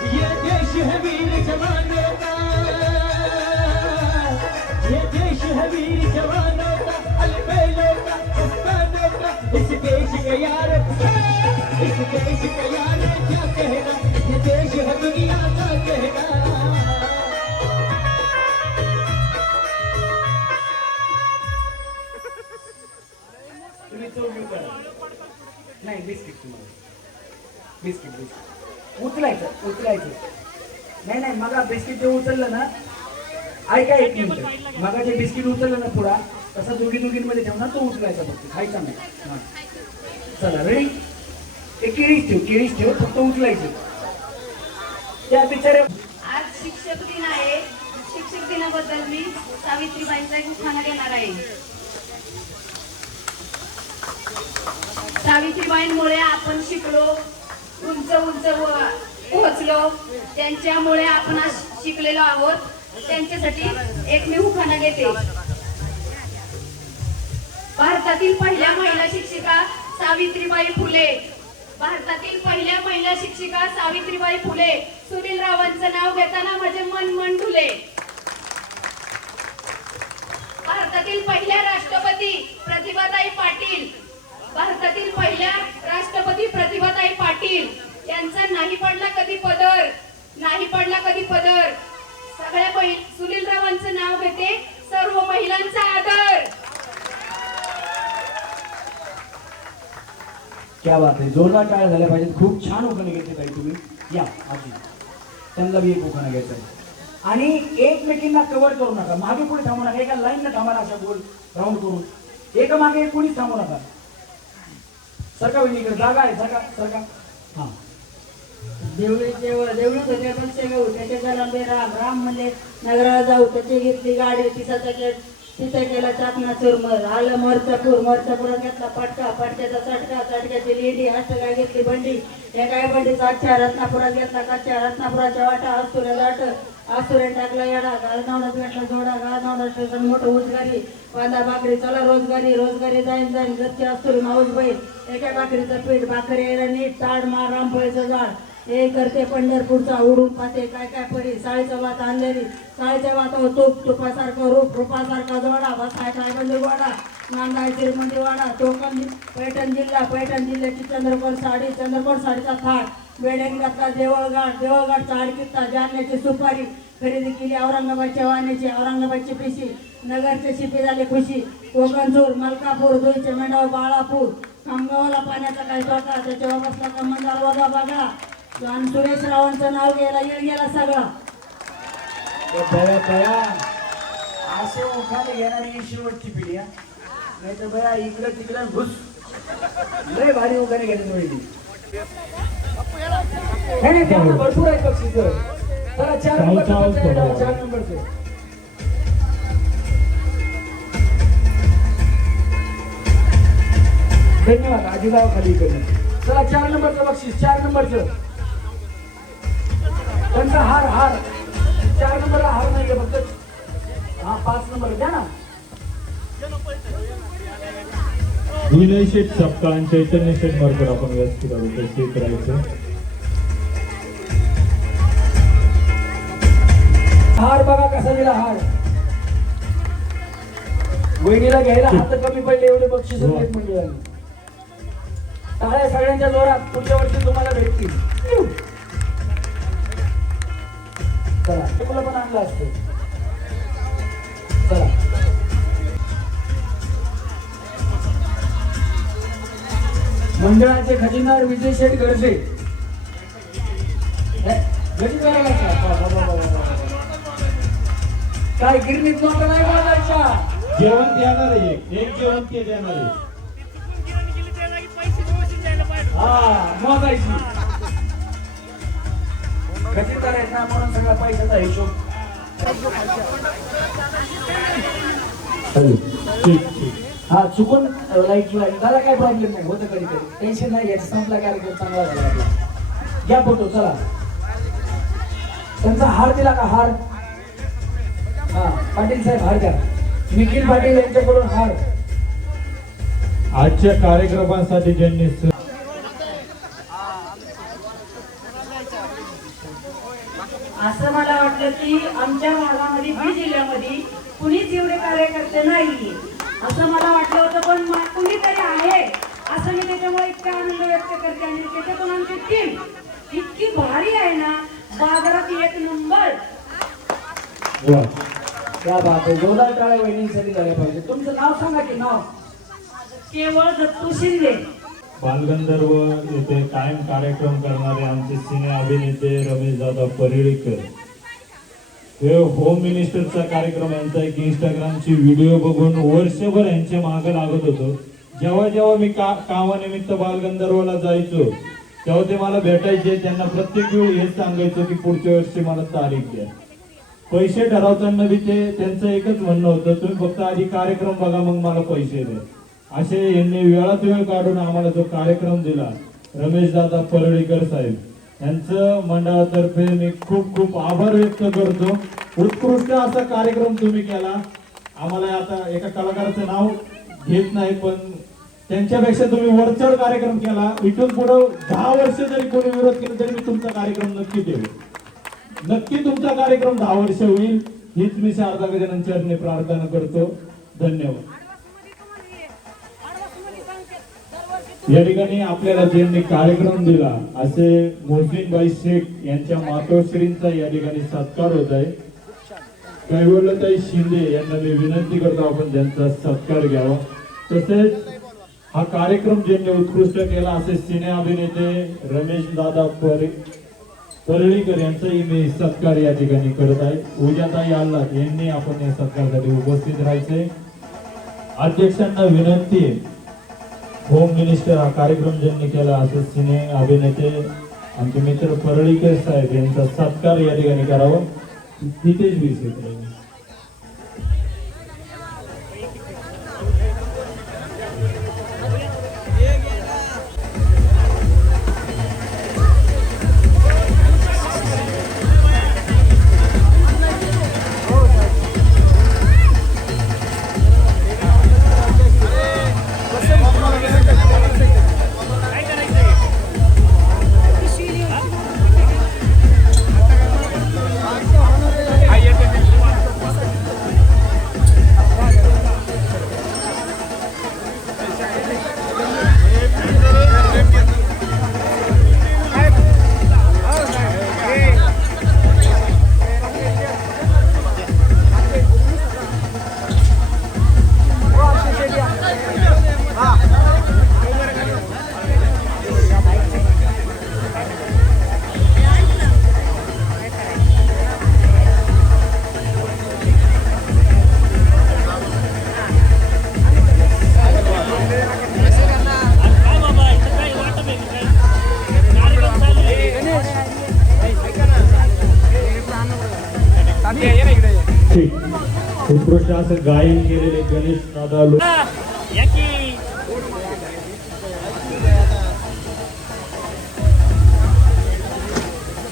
ये देश है वीर जवानों का, ये देश है वीर जवानों का, अलबेलों का, उस्तादों का. इस देश के यार, इस देश के यार क्या कहना. ये देश है दुनिया का कहना. तुम्ही चव घेऊ करा. नाही बिस्किट तुम्हाला. बिस्किट उचलायचं. नाही मगा बिस्किट जे उचललं ना, ऐका एक मिनिट. मगा जे बिस्किट उचललं ना पुढा, तसा दोघींमध्ये ठेवणार तो उचलायचा फक्त, खायचा नाही. चला रेडी. ते केळीच ठेव फक्त उचलायचं. त्या बिचारे आज शिक्षक दिन आहे. शिक्षक दिनाबद्दल मी सावित्रीबाईंचा एक उखाणा देणार आहे. सावित्रीबाईंमुळे आपण शिकलो, उंच पोहोचलो. त्यांच्यामुळे आपण आज शिकलेलो आहोत. त्यांच्यासाठी एक मी उखाणा घेते. भारतातील पहिल्या महिला शिक्षिका सावित्रीबाई फुले. भारतातील पहिल्या महिला शिक्षिका सावित्रीबाई फुले. सुनीलरावांचं नाव घेताना माझे मन डुले. भारतातील पहिल्या राष्ट्रपती प्रतिभाताई पाटील. भारतातील पहिल्या राष्ट्रपती प्रतिभाताई पाटील यांचा नाही पडला कधी पदर. सगळ्या सुनीलरावांचं नाव घेते. सर्व महिलांचा आदर. क्या बात आहे. जोरदार टाळ्या झाल्या पाहिजेत. खूप छान उखाणे घेतले ताई तुम्ही. या आजी त्यांना बी एक उखाणा घ्यायचा आहे. आणि एकमेकींना कव्हर करू नका, मागे पुढे थांबू नका, एका लाईनला थांबा ना, अशा गोल राऊंड करून एका मागे एक कोणीच थांबू नका. सरका वहिनीकडे जागा आहे, सरका. हा देवळी धन्यापेक्षा घेऊ त्याच्या घरामध्ये राम म्हणजे नगराला जाऊ, त्याची घेतली गाडी, तिथं केला चाकणा चुरमर, आलं मोर्चापुरात घेतला पटका, पटक्याचा चटका, चटक्याची लेडी, हस्तगाय घेतली बंडी, एका बंडीचा अच्छा, रत्नापुरात घेतला कच्च्या, रत्नापुराच्या वाटा, आसुऱ्या टाकला येडा, गाळनावडात घेतला जोडा, गाळनावडा स्टेशन मोठं उजगारी, बांधा भाकरी, चला रोजगारी जाईन घरची आसुरी माऊस बैल, एका भाकरीचं पीठ, भाकरी यायला नीट, ताड मार रामफळीचं झाड, हे करते पंढरपूरचा उडून पाते, काय परी, साळीचं वात आणलेली, साळीच्या वातावर तुपासारखं रूपासारखा जोडा, बसाय काय बंदी गोडा, नांदाय श्रीमंदी वाडा, टोकन पैठण जिल्ह्याची चंद्रकोर साडीचा थाट, बेड्याने घातला देवळघाटचा अडकित्ता, जालन्याची सुपारी, खरेदी केली औरंगाबादच्या वाण्याची, औरंगाबादची पिशी, नगरचे शिपी झाले खुशी, कोकणजूर, मलकापूर, धुळचे मेंढाव, बाळापूर, खामगावला पाण्याचा काय तोटा, त्याच्यावर बसला का मंदार वजा बागळा, आणि सुरेश रावांचं नाव गेला सगळा. बया असे उखाणे घेणारी ही शेवटची पिढी आहे, नाही तर बया इकडं तिकडं घुस, लय भारी उखाणे घेण्याची वेळी. नाही त्यामुळे भरपूर आहे बक्षीस. चला 4 नंबरचे धन्यवाद आजीगाव खाली इकडे. चला 4 नंबरचं बक्षीस, 4 नंबरचं त्यांचा हार 4 नंबरला हार नाही फक्त. हा 5 नंबर द्या ना. विनय शेठ सपकाळ आणि चैतन्य शेठ मार्कर आपण व्यवस्थित उपस्थित राहायचं. हार बघा कसा दिला हार. वहिनीला घ्यायला हात कमी पडले एवढे बक्षीस आहेत मंडळांनी. टाळ्या सगळ्यांच्या जोरात, पुढच्या वर्षी तुम्हाला भेटतील. चला तुला पण आणलं असतं. चला मंडळाचे खजिनदार विजय शेठ गरजे. काय गिरणीत नव्हतं नाही बोलायचा. जेवण देणार आहे, एक जेवण ते देणार आहे. हा मोजायची खजिनदार आहेत ना, म्हणून सगळा पैशाचा हिशोब. हा चुकून लाईट त्याला काय प्रॉब्लेम नाही, होतं कधी कधी, टेन्शन नाही घ्यायचं. संपला कार्यक्रम चांगला झाला आपला. घ्या फोटो. चला त्यांचा हार दिला का हार. हा पाटील साहेब हार द्या. निखिल पाटील यांच्याकडून हार. आजच्या कार्यक्रमासाठी ज्यांनी असं मला वाटलं की आमच्या भागामध्ये बीड जिल्ह्यामध्ये कुणीच एवढे कार्यकर्ते नाहीये असं मला वाटलं होतं, पण कुणीतरी आहे असं मी त्याच्यामुळे इतका आनंद व्यक्त करते. आणि त्याच्यातून आमची टीम इतकी भारी आहे ना, बाजारात 1 नंबर. क्या बात आहे. जोरदार टाळ्या वहिनींसाठी झाल्या पाहिजे. तुमचं नाव सांगा की नाव. केवळ दत्तू शिंदे. बालगंधर्व येथे कायम कार्यक्रम करणारे आमचे सिने अभिनेते रमेश दादा परिळेकर, हे होम मिनिस्टरचा कार्यक्रम यांचा एक इंस्टाग्रामची व्हिडिओ बघून वर्षभर यांच्या मागे लागत होतो. जेव्हा मी कामानिमित्त बालगंधर्वला जायचो तेव्हा ते मला भेटायचे. त्यांना प्रत्येक वेळी हेच सांगायचो की पुढच्या वर्षी मला तारीख द्या. पैसे ठरवताना बी ते त्यांचं एकच म्हणणं होतं, तुम्ही फक्त आधी कार्यक्रम बघा मग मला पैसे द्या. असे यांनी वेळात वेळ काढून आम्हाला जो कार्यक्रम दिला रमेश दादा परळीकर साहेब यांचं मंडळातर्फे मी खूप खूप आभार व्यक्त करतो. उत्कृष्ट असा कार्यक्रम तुम्ही केला. आम्हाला आता एका कलाकाराचं नाव घेत नाही, पण त्यांच्यापेक्षा तुम्ही वरचढ कार्यक्रम केला. इथून पुढे 10 वर्ष जरी कोणी विरोध केला तरी मी तुमचा कार्यक्रम नक्की देऊ. नक्की तुमचा कार्यक्रम 10 वर्ष होईल हीच मी शारदा गजानन चरणी प्रार्थना करतो. धन्यवाद. या ठिकाणी आपल्याला ज्यांनी कार्यक्रम दिला असे मोहसिनबाई शेख यांच्या मातोश्रींचा या ठिकाणी सत्कार होत आहे. कैवल्यताई शिंदे यांना मी विनंती करतो आपण त्यांचा सत्कार घ्यावा. तसेच हा कार्यक्रम ज्यांनी उत्कृष्ट केला असे सिने अभिनेते रमेश दादा परळीकर यांचाही मी सत्कार या ठिकाणी करत आहे. उजाताई आल्हाट यांनी आपण या सत्कारासाठी उपस्थित राहायचे. अध्यक्षांना विनंती आहे, होम मिनिस्टर हा कार्यक्रम ज्यांनी केला असं सिने अभिनेते आमचे मित्र परळीकर साहेब यांचा सत्कार या ठिकाणी करावा. तिथेच विषय उत्कृष्ट असं गायन केलेले गणेश नादालू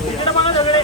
इकडे बघा सगळे.